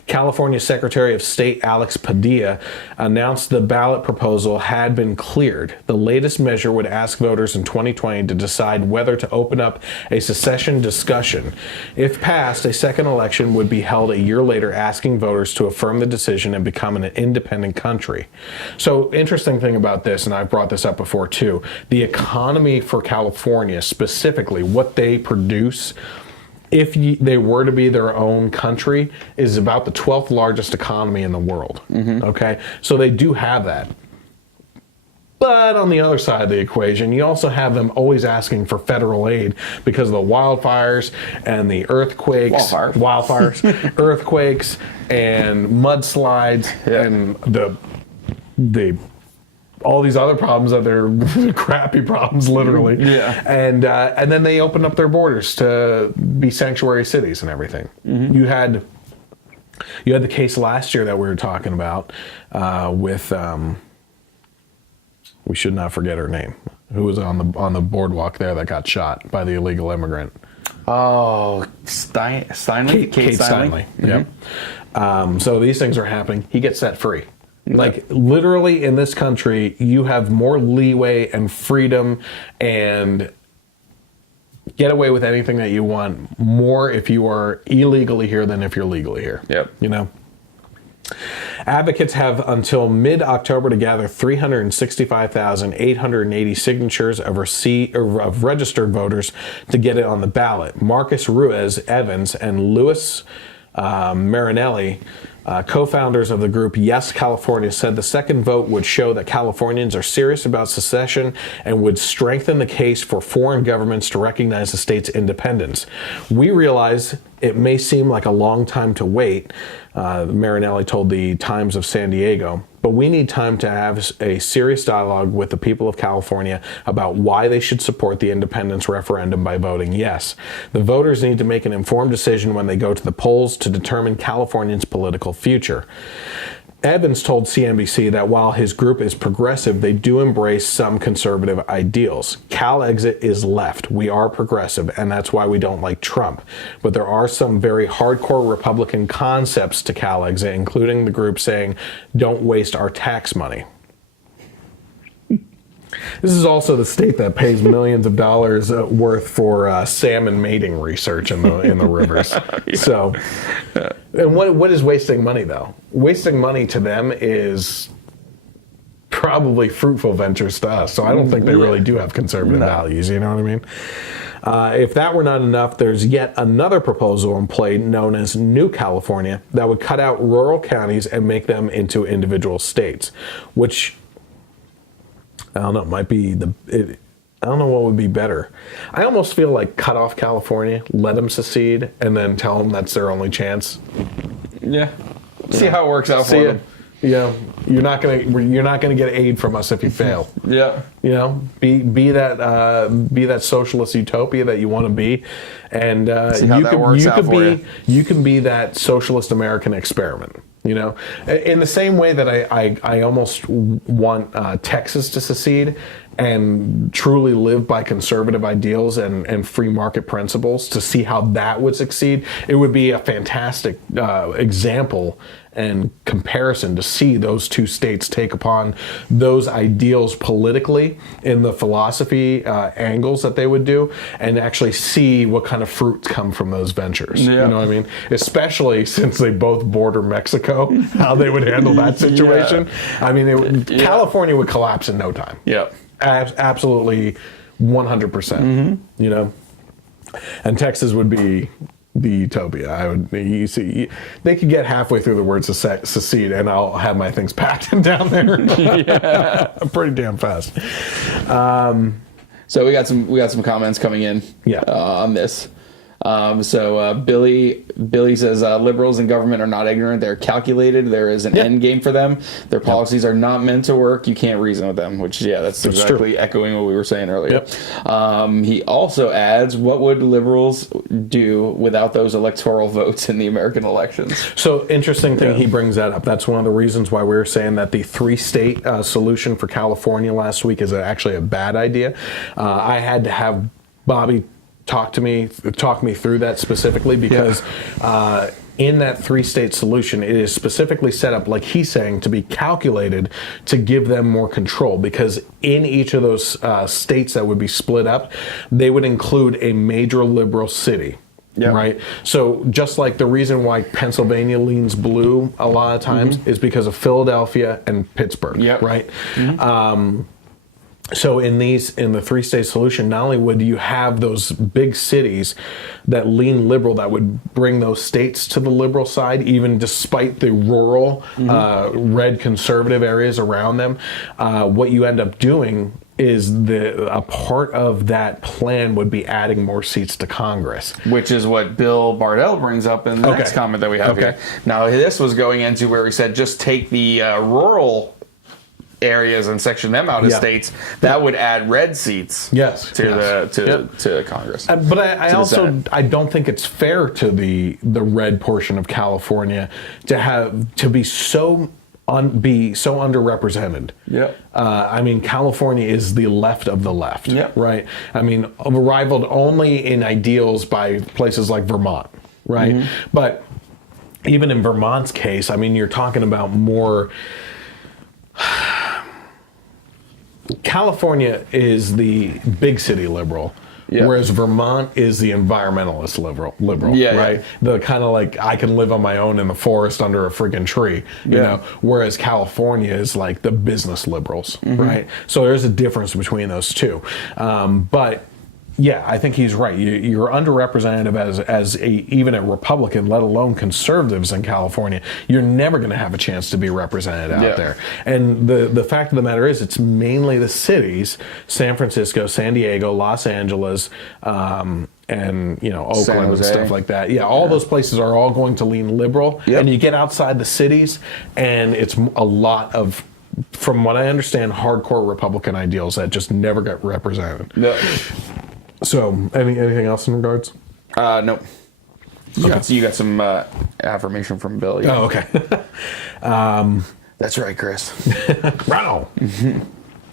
California Secretary of State Alex Padilla announced the ballot proposal had been cleared. The latest measure would ask voters in 2020 to decide whether to open up a secession discussion. If passed, a second election would be held a year later, asking voters to affirm the decision and become an independent country. So, interesting thing about this, and I've brought this up before too, the economy for California, specifically what they produce, if they were to be their own country, is about the 12th largest economy in the world. Okay, so they do have that. But on the other side of the equation, you also have them always asking for federal aid because of the wildfires and the earthquakes, earthquakes and mudslides and the all these other problems that they're crappy problems, literally. Yeah. And then they opened up their borders to be sanctuary cities and everything. You had the case last year that we were talking about with. We should not forget her name. Who was on the boardwalk there that got shot by the illegal immigrant? Oh, Steinle? Kate Steinle. Yep. So these things are happening. He gets set free. Like, literally in this country, you have more leeway and freedom and get away with anything that you want more if you are illegally here than if you're legally here. Yep. You know? Advocates have until mid-October to gather 365,880 signatures of registered voters to get it on the ballot. Marcus Ruiz Evans and Louis Marinelli, co-founders of the group Yes California, said the second vote would show that Californians are serious about secession and would strengthen the case for foreign governments to recognize the state's independence. We realize it may seem like a long time to wait, Marinelli told the Times of San Diego, but we need time to have a serious dialogue with the people of California about why they should support the independence referendum by voting yes. The voters need to make an informed decision when they go to the polls to determine Californians' political future. Evans told CNBC that while his group is progressive, they do embrace some conservative ideals. CalExit is left. We are progressive, and that's why we don't like Trump. But there are some very hardcore Republican concepts to CalExit, including the group saying, "Don't waste our tax money." This is also the state that pays millions of dollars worth for salmon mating research in the rivers. Yeah. So, and what is wasting money though? Wasting money to them is probably fruitful ventures to us. So I don't think they really do have conservative values. You know what I mean? If that were not enough, there's yet another proposal in play known as New California that would cut out rural counties and make them into individual states, which I don't know, I don't know what would be better. I almost feel like cut off California, let them secede, and then tell them that's their only chance. Yeah. See how it works out for them. You know, you're not gonna get aid from us if you fail. Yeah. You know, be that socialist utopia that you want to be, and you can be that socialist American experiment. You know, in the same way that I almost want Texas to secede and truly live by conservative ideals and free market principles to see how that would succeed. It would be a fantastic example and comparison to see those two states take upon those ideals politically in the philosophy angles that they would do, and actually see what kind of fruits come from those ventures. Yeah. You know what I mean? Especially since they both border Mexico, how they would handle that situation. Yeah. I mean, California would collapse in no time. Yeah. Absolutely 100%. You know? And Texas would be the utopia. You see, they could get halfway through the words secede, and I'll have my things packed down there. Pretty damn fast. So we got some comments coming in. On this. Billy says liberals in government are not ignorant. They're calculated. There is an end game for them. Their policies are not meant to work. You can't reason with them, which, that's exactly true. Echoing what we were saying earlier. He also adds, what would liberals do without those electoral votes in the American elections? So interesting thing he brings that up. That's one of the reasons why we were saying that the 3-state solution for California last week is actually a bad idea. I had to have Bobby talk me through that specifically because in that 3-state solution, it is specifically set up, like he's saying, to be calculated to give them more control, because in each of those states that would be split up, they would include a major liberal city. Yep. Right. So just like the reason why Pennsylvania leans blue a lot of times is because of Philadelphia and Pittsburgh. Yep. Right. So in the 3-state solution, not only would you have those big cities that lean liberal that would bring those states to the liberal side, even despite the rural, red conservative areas around them, what you end up doing is a part of that plan would be adding more seats to Congress. Which is what Bill Bardell brings up in the next comment that we have here. Now, this was going into where he said just take the rural areas and section them out as states. That would add red seats to Congress. But I also don't think it's fair to the red portion of California to be so underrepresented. I mean, California is the left of the left, right? I mean, rivaled only in ideals by places like Vermont, right? But even in Vermont's case, I mean, you're talking about more. California is the big city liberal, whereas Vermont is the environmentalist liberal, right? The kind of like, I can live on my own in the forest under a friggin' tree, you know, whereas California is like the business liberals, right? So there's a difference between those two. But I think he's right. You're underrepresented as even a Republican, let alone conservatives in California. You're never going to have a chance to be represented out there. And the fact of the matter is, it's mainly the cities: San Francisco, San Diego, Los Angeles, and Oakland and stuff like that. All those places are all going to lean liberal. And you get outside the cities, and it's a lot of, from what I understand, hardcore Republican ideals that just never get represented. So, anything else in regards? No. You got some affirmation from Bill. Oh, okay. That's right, Chris. Wow.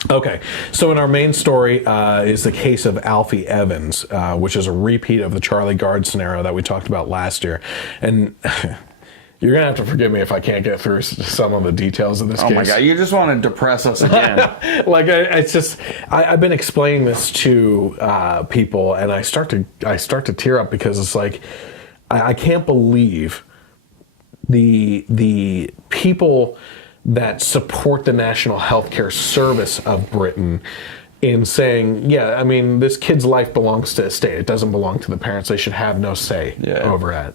Okay, so in our main story is the case of Alfie Evans, which is a repeat of the Charlie Gard scenario that we talked about last year. And you're going to have to forgive me if I can't get through some of the details of this case. Oh my God, you just want to depress us again. I've been explaining this to people, and I start to tear up, because it's like, I can't believe the people that support the National Healthcare Service of Britain in saying, this kid's life belongs to a state. It doesn't belong to the parents. They should have no say over it.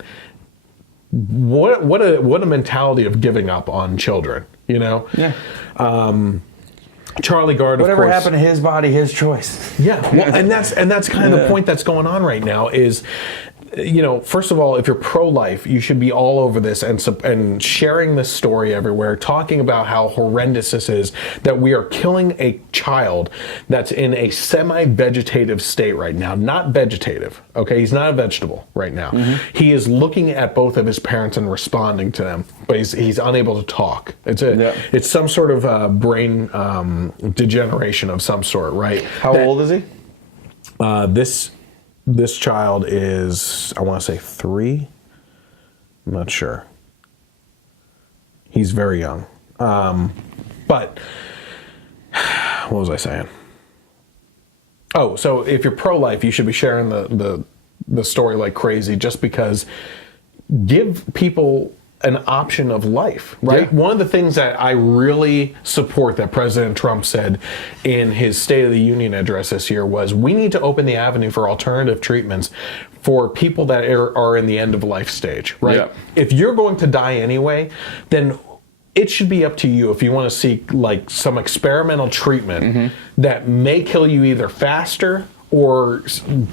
What a mentality of giving up on children, you know? Charlie Gard, whatever happened to his body, his choice. Well, and that's kind of the point that's going on right now is first of all, if you're pro-life, you should be all over this and sharing this story everywhere, talking about how horrendous this is, that we are killing a child that's in a semi-vegetative state right now, not vegetative, okay? He's not a vegetable right now. He is looking at both of his parents and responding to them, but he's unable to talk. It's some sort of brain degeneration of some sort, right? How old is he? This child is, I want to say 3. I'm not sure. He's very young. But what was I saying? Oh, so if you're pro-life, you should be sharing the story like crazy, just because give people an option of life, right? Yeah. One of the things that I really support that President Trump said in his State of the Union address this year was, we need to open the avenue for alternative treatments for people that are in the end of life stage, right? Yeah. If you're going to die anyway, then it should be up to you if you want to seek like some experimental treatment that may kill you either faster or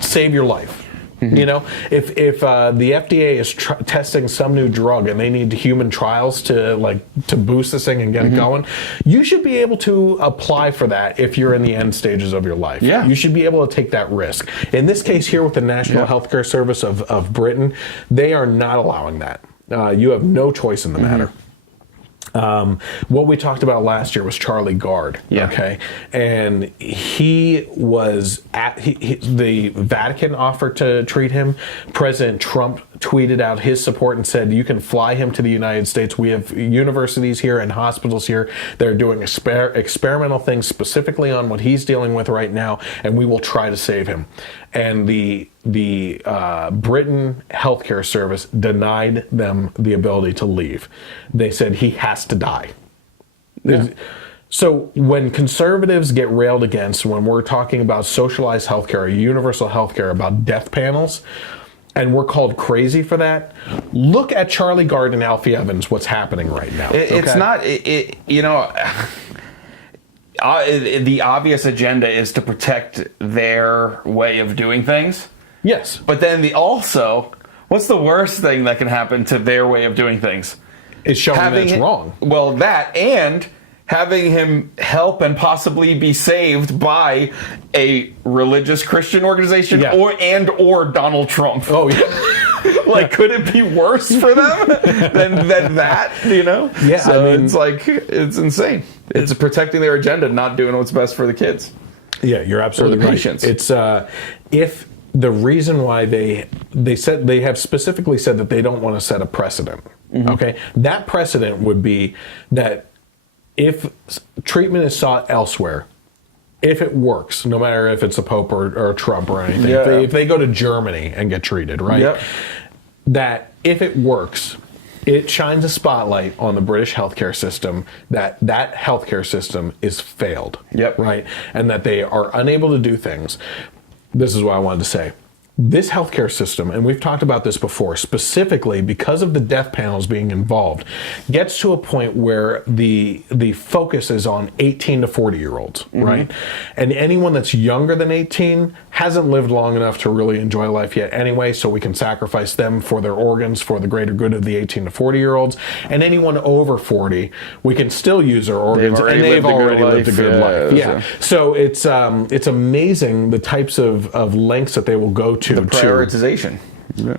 save your life. If the FDA is testing some new drug and they need human trials to boost this thing and get it going, you should be able to apply for that if you're in the end stages of your life. Yeah. You should be able to take that risk. In this case here with the National Healthcare Service of Britain, they are not allowing that. You have no choice in the matter. What we talked about last year was Charlie Gard. Yeah. Okay. And he was the Vatican offered to treat him. President Trump tweeted out his support and said, you can fly him to the United States. We have universities here and hospitals here that are doing experimental things specifically on what he's dealing with right now, and we will try to save him. And the Britain Healthcare Service denied them the ability to leave. They said he has to die. Yeah. So when conservatives get railed against, when we're talking about socialized healthcare, universal healthcare, about death panels, and we're called crazy for that, look at Charlie Gard and Alfie Evans, what's happening right now. It's not, the obvious agenda is to protect their way of doing things. Yes. But then what's the worst thing that can happen to their way of doing things? It's showing that it's wrong. Well, that and having him help and possibly be saved by a religious Christian organization or Donald Trump. Oh, yeah. Could it be worse for them than that, Yeah, So it's insane. It's protecting their agenda, not doing what's best for the kids. Yeah, you're absolutely right. Patients. It's if the reason why they have specifically said that they don't want to set a precedent. Okay, that precedent would be that if treatment is sought elsewhere, if it works, no matter if it's a Pope or Trump or anything, if they go to Germany and get treated, right? Yep. That if it works, it shines a spotlight on the British healthcare system, that healthcare system is failed, right? And that they are unable to do things. This is what I wanted to say. This healthcare system, and we've talked about this before, specifically because of the death panels being involved, gets to a point where the focus is on 18 to 40-year-olds, right? And anyone that's younger than 18 hasn't lived long enough to really enjoy life yet anyway, so we can sacrifice them for their organs for the greater good of the 18 to 40-year-olds. And anyone over 40, we can still use their organs, and they've already lived a good life. Yeah. So it's amazing the types of lengths that they will go to. The prioritization.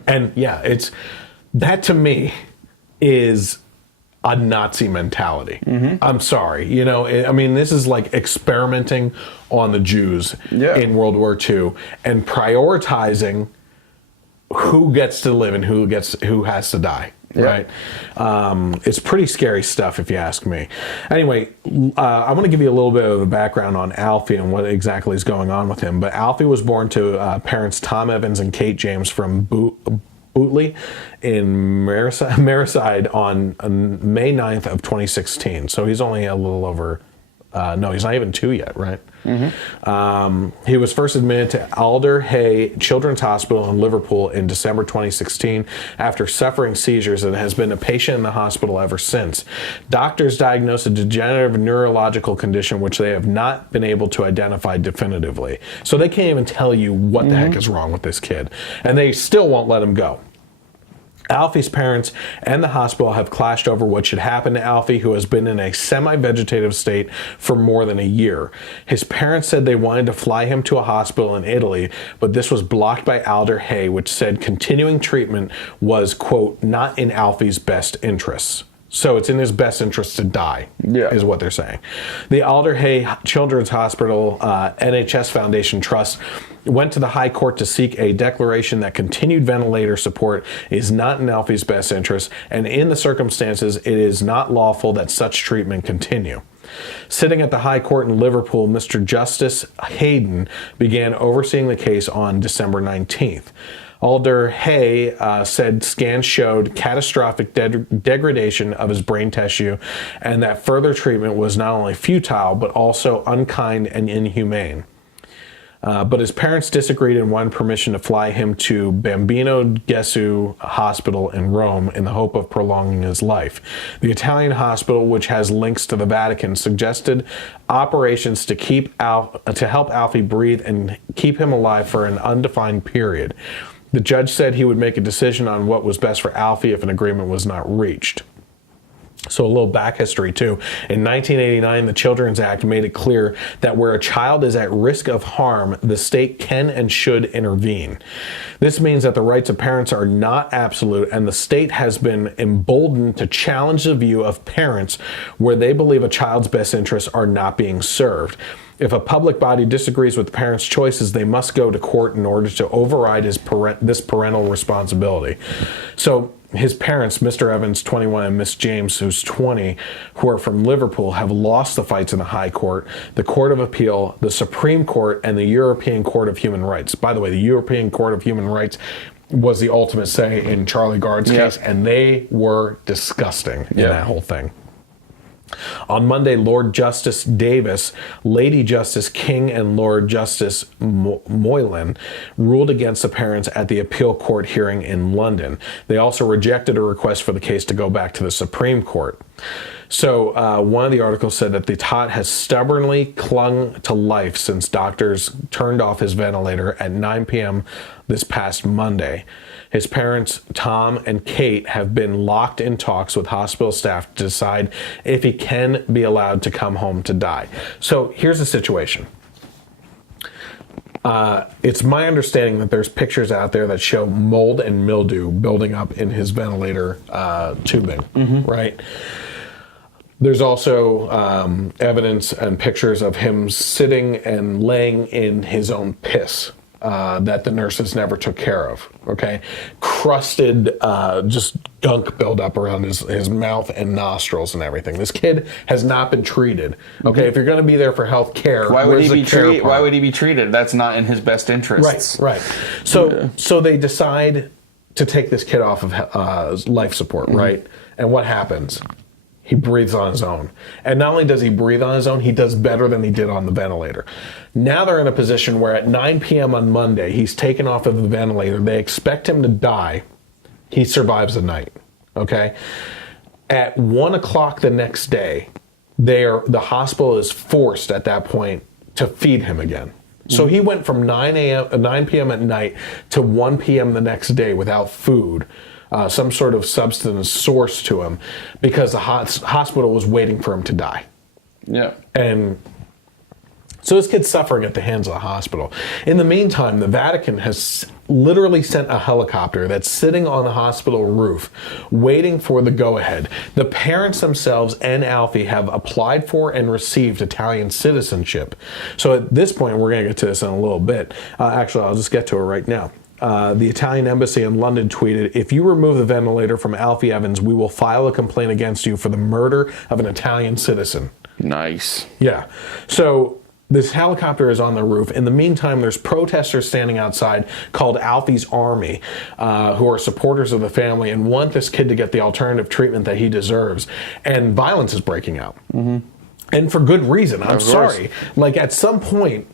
And it's that to me is a Nazi mentality. I'm sorry. This is like experimenting on the Jews in World War II and prioritizing who gets to live and who has to die. Right. It's pretty scary stuff if you ask me. Anyway, I want to give you a little bit of a background on Alfie and what exactly is going on with him. But Alfie was born to parents Tom Evans and Kate James from Bootley in Merseyside on May 9th of 2016. So he's only a little over, no, he's not even 2 yet, right? He was first admitted to Alder Hey Children's Hospital in Liverpool in December 2016 after suffering seizures and has been a patient in the hospital ever since. Doctors diagnosed a degenerative neurological condition which they have not been able to identify definitively. So they can't even tell you what the heck is wrong with this kid. And they still won't let him go. Alfie's parents and the hospital have clashed over what should happen to Alfie, who has been in a semi-vegetative state for more than a year. His parents said they wanted to fly him to a hospital in Italy, but this was blocked by Alder Hey, which said continuing treatment was, quote, not in Alfie's best interests. So it's in his best interest to die, is what they're saying. The Alder Hey Children's Hospital NHS Foundation Trust went to the High Court to seek a declaration that continued ventilator support is not in Alfie's best interest, and in the circumstances, it is not lawful that such treatment continue. Sitting at the High Court in Liverpool, Mr. Justice Hayden began overseeing the case on December 19th. Alder Hey said scans showed catastrophic degradation of his brain tissue and that further treatment was not only futile but also unkind and inhumane. But his parents disagreed and wanted permission to fly him to Bambino Gesù Hospital in Rome in the hope of prolonging his life. The Italian hospital, which has links to the Vatican, suggested operations to help Alfie breathe and keep him alive for an undefined period. The judge said he would make a decision on what was best for Alfie if an agreement was not reached. So a little back history too. In 1989, the Children's Act made it clear that where a child is at risk of harm, the state can and should intervene. This means that the rights of parents are not absolute, and the state has been emboldened to challenge the view of parents where they believe a child's best interests are not being served. If a public body disagrees with the parents' choices, they must go to court in order to override this parental responsibility. So his parents, Mr. Evans, 21, and Miss James, who's 20, who are from Liverpool, have lost the fights in the High Court, the Court of Appeal, the Supreme Court, and the European Court of Human Rights. By the way, the European Court of Human Rights was the ultimate say in Charlie Gard's case, and they were disgusting in that whole thing. On Monday, Lord Justice Davis, Lady Justice King, and Lord Justice Moylan ruled against the parents at the appeal court hearing in London. They also rejected a request for the case to go back to the Supreme Court. So one of the articles said that the tot has stubbornly clung to life since doctors turned off his ventilator at 9 p.m. this past Monday. His parents, Tom and Kate, have been locked in talks with hospital staff to decide if he can be allowed to come home to die. So here's the situation. It's my understanding that there's pictures out there that show mold and mildew building up in his ventilator tubing, right? There's also evidence and pictures of him sitting and laying in his own piss that the nurses never took care of, okay? Crusted, just gunk buildup around his mouth and nostrils and everything. This kid has not been treated, okay? If you're going to be there for health care, why would he be treated? That's not in his best interests. Right. So they decide to take this kid off of life support, right? And what happens? He breathes on his own. And not only does he breathe on his own, he does better than he did on the ventilator. Now they're in a position where at 9 p.m. on Monday, he's taken off of the ventilator. They expect him to die. He survives the night, okay? At 1 o'clock the next day, the hospital is forced at that point to feed him again. So he went from 9 p.m. at night to 1 p.m. the next day without food. Some sort of substance source to him because the hospital was waiting for him to die. Yeah. And so this kid's suffering at the hands of the hospital. In the meantime, the Vatican has literally sent a helicopter that's sitting on the hospital roof waiting for the go-ahead. The parents themselves and Alfie have applied for and received Italian citizenship. So at this point, we're going to get to this in a little bit. Actually, I'll just get to it right now. The Italian embassy in London tweeted, "If you remove the ventilator from Alfie Evans, we will file a complaint against you for the murder of an Italian citizen." Nice. Yeah. So this helicopter is on the roof. In the meantime, there's protesters standing outside called Alfie's Army, who are supporters of the family and want this kid to get the alternative treatment that he deserves. And violence is breaking out. And for good reason. I'm sorry. Like, at some point,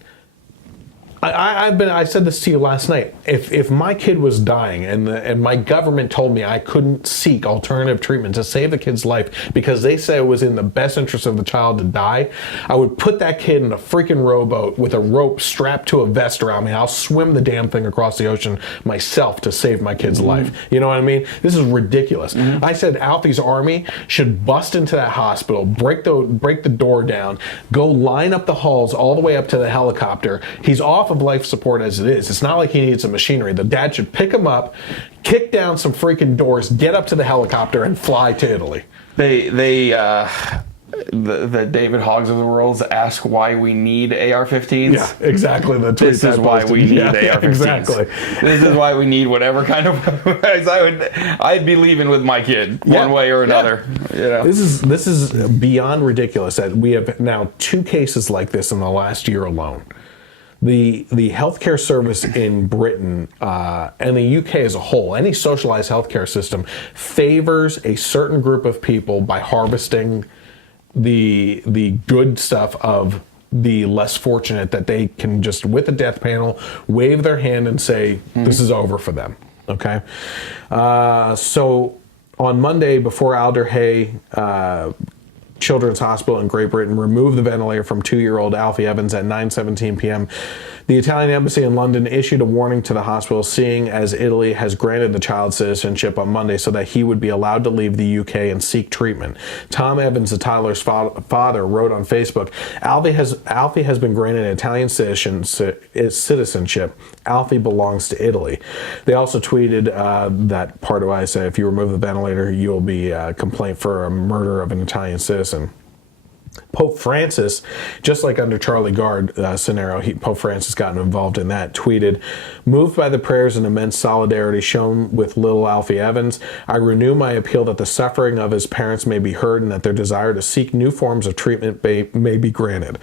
I said this to you last night. If my kid was dying and my government told me I couldn't seek alternative treatment to save the kid's life because they said it was in the best interest of the child to die, I would put that kid in a freaking rowboat with a rope strapped to a vest around me. I'll swim the damn thing across the ocean myself to save my kid's life. You know what I mean? This is ridiculous. I said Alfie's army should bust into that hospital, break the door down, go line up the halls all the way up to the helicopter. He's off of life support as it is. It's not like he needs some machinery. The dad should pick him up, kick down some freaking doors, get up to the helicopter, and fly to Italy. The David Hoggs of the world ask why we need AR-15s. Yeah, exactly. This is why we need AR-15s. Exactly. This is why we need whatever kind of weapons. I'd be leaving with my kid one way or another. You know? This is beyond ridiculous that we have now 2 cases like this in the last year alone. The healthcare service in Britain and the UK as a whole, any socialized healthcare system, favors a certain group of people by harvesting the good stuff of the less fortunate, that they can just, with a death panel, wave their hand and say, this is over for them. Okay? So on Monday, before Alderhay Children's Hospital in Great Britain removed the ventilator from 2-year-old Alfie Evans at 9:17 p.m., the Italian embassy in London issued a warning to the hospital, seeing as Italy has granted the child citizenship on Monday so that he would be allowed to leave the UK and seek treatment. Tom Evans, the toddler's father, wrote on Facebook, Alfie has been granted Italian citizenship. Alfie belongs to Italy. They also tweeted that part of what I say, if you remove the ventilator, you'll be a complaint for a murder of an Italian citizen. Pope Francis, just like under Charlie Gard scenario, Pope Francis got involved in that, tweeted, moved by the prayers and immense solidarity shown with little Alfie Evans, I renew my appeal that the suffering of his parents may be heard and that their desire to seek new forms of treatment may be granted.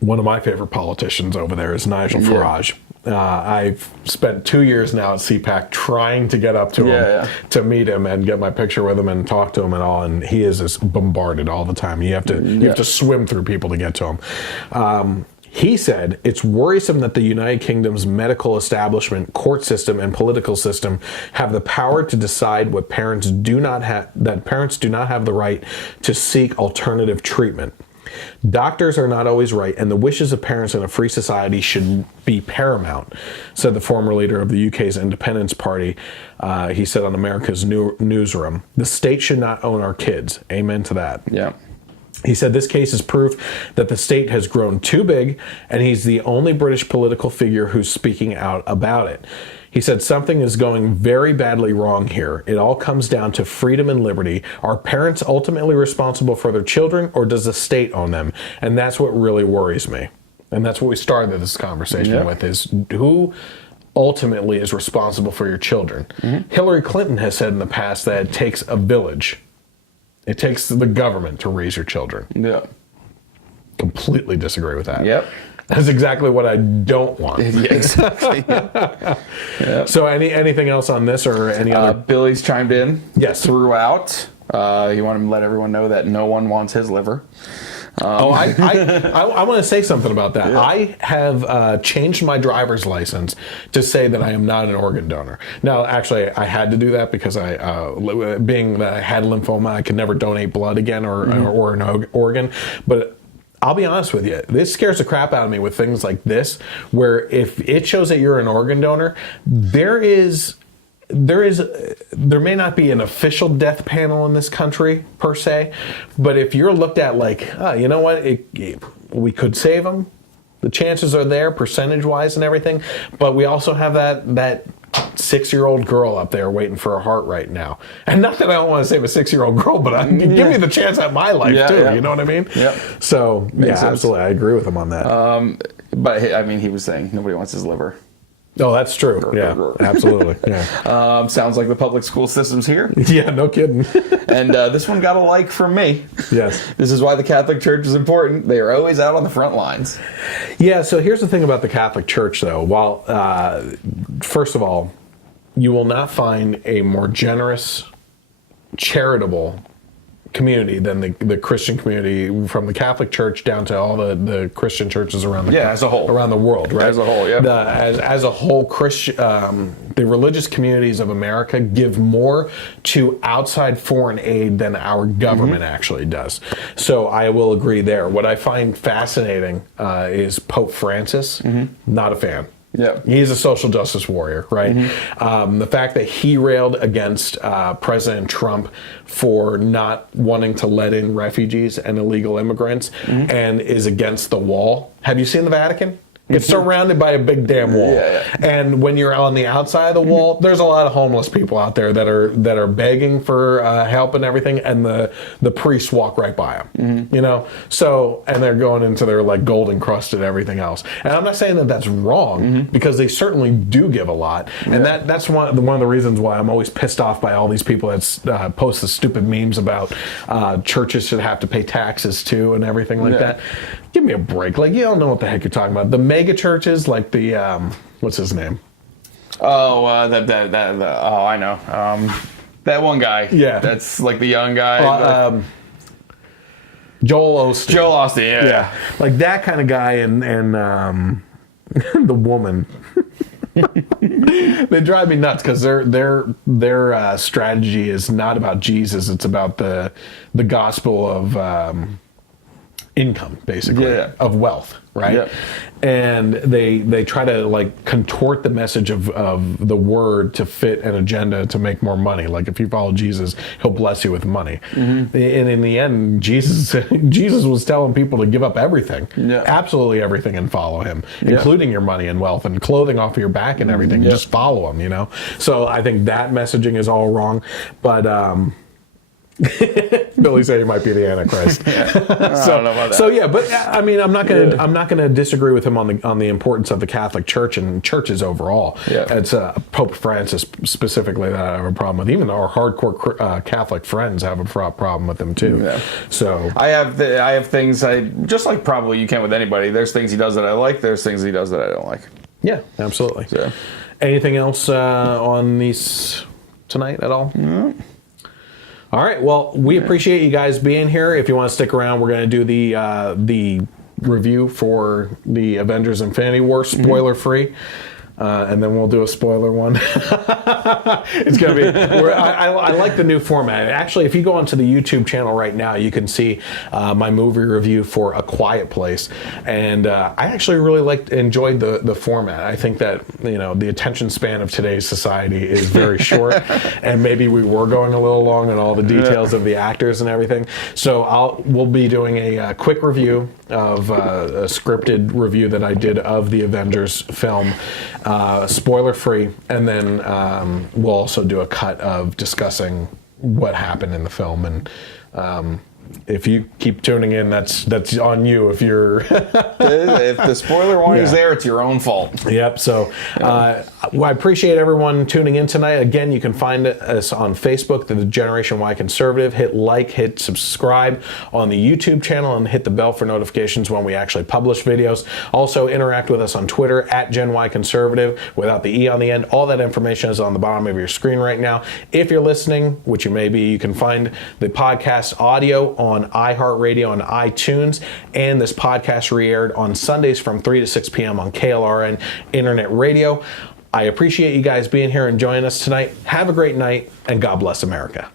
One of my favorite politicians over there is Nigel Farage. I've spent 2 years now at CPAC trying to get up to him, to meet him and get my picture with him and talk to him and all, and he is just bombarded all the time. You have to swim through people to get to him. He said it's worrisome that the United Kingdom's medical establishment, court system, and political system have the power to decide what parents do not have the right to seek alternative treatment. Doctors are not always right, and the wishes of parents in a free society should be paramount, said the former leader of the UK's Independence Party. He said on America's Newsroom, the state should not own our kids. Amen to that. Yeah. He said this case is proof that the state has grown too big, and he's the only British political figure who's speaking out about it. He said something is going very badly wrong here. It all comes down to freedom and liberty. Are parents ultimately responsible for their children, or does the state own them? And that's what really worries me. And that's what we started this conversation with, is who ultimately is responsible for your children. Hillary Clinton has said in the past that it takes a village. It takes the government to raise your children. Yeah. Completely disagree with that. Yep. That's exactly what I don't want. Yeah, exactly. So anything else on this or any other? Billy's chimed in throughout. He wanted to let everyone know that no one wants his liver. I want to say something about that. Yeah. I have changed my driver's license to say that I am not an organ donor. Now, actually, I had to do that because being that I had lymphoma, I could never donate blood again or an organ. But I'll be honest with you, this scares the crap out of me with things like this, where if it shows that you're an organ donor, there may not be an official death panel in this country per se, but if you're looked at like, you know what, we could save them, the chances are there percentage-wise and everything, but we also have that 6-year-old girl up there waiting for a heart right now. And not that I don't want to save a 6-year-old girl, but give me the chance at my life too. You know what I mean? Yep. So absolutely, I agree with him on that. But I mean, he was saying nobody wants his liver. Oh, that's true. Yeah, absolutely. Yeah. Sounds like the public school system's here. Yeah, no kidding. And this one got a like from me. Yes. This is why the Catholic Church is important. They are always out on the front lines. Yeah, so here's the thing about the Catholic Church, though. While, first of all, you will not find a more generous, charitable community than the Christian community, from the Catholic Church down to all the Christian churches around the as a whole, around the world, right? As a whole, yeah. As a whole, Christian the religious communities of America give more to outside foreign aid than our government actually does. So I will agree there. What I find fascinating is Pope Francis. Not a fan. Yeah, he's a social justice warrior, right? The fact that he railed against President Trump for not wanting to let in refugees and illegal immigrants and is against the wall. Have you seen the Vatican? It's surrounded by a big damn wall. And when you're on the outside of the wall, there's a lot of homeless people out there that are begging for help and everything, and the priests walk right by them. You know, so, and they're going into their like gold encrusted everything else. And I'm not saying that that's wrong, because they certainly do give a lot. And that's one of the reasons why I'm always pissed off by all these people that post the stupid memes about churches should have to pay taxes too and everything like that. Give me a break. Like, you don't know what the heck you're talking about. The mega churches, like the, what's his name? Oh, oh, I know. That one guy. Yeah. That's like the young guy. Joel Osteen. Joel Osteen, yeah. Like that kind of guy and the woman. They drive me nuts because their strategy is not about Jesus. It's about the gospel of income, basically, of wealth, right? And they try to like contort the message of the word to fit an agenda to make more money. Like, if you follow Jesus, he'll bless you with money. And in the end, Jesus was telling people to give up everything, absolutely everything, and follow him, including your money and wealth and clothing off of your back and everything. Just follow him, you know? So I think that messaging is all wrong. But Billy said he might be the Antichrist. I don't know about that. So yeah, but I mean, I'm not gonna disagree with him on the importance of the Catholic Church and churches overall. It's Pope Francis specifically that I have a problem with. Even our hardcore Catholic friends have a problem with him too. So I have things just like probably you can with anybody. There's things he does that I like. There's things he does that I don't like. Yeah, absolutely. So. Anything else on these tonight at all? No. All right. Well, we appreciate you guys being here. If you want to stick around, we're going to do the review for the Avengers Infinity War, spoiler free. And then we'll do a spoiler one. It's going to be... I like the new format. Actually, if you go onto the YouTube channel right now, you can see my movie review for A Quiet Place. And I actually really enjoyed the format. I think that, you know, the attention span of today's society is very short. And maybe we were going a little long on all the details of the actors and everything. So we'll be doing a quick review of a scripted review that I did of the Avengers film, spoiler free, and then we'll also do a cut of discussing what happened in the film. And if you keep tuning in, that's on you. If you're if the spoiler warning is there, it's your own fault. Yep. So I appreciate everyone tuning in tonight. Again, you can find us on Facebook, the Generation Y Conservative. Hit like, hit subscribe on the YouTube channel, and hit the bell for notifications when we actually publish videos. Also, interact with us on Twitter at Gen Y Conservative without the E on the end. All that information is on the bottom of your screen right now. If you're listening, which you may be, you can find the podcast audio on iHeartRadio and iTunes, and this podcast re-aired on Sundays from 3 to 6 p.m. on KLRN Internet Radio. I appreciate you guys being here and joining us tonight. Have a great night, and God bless America.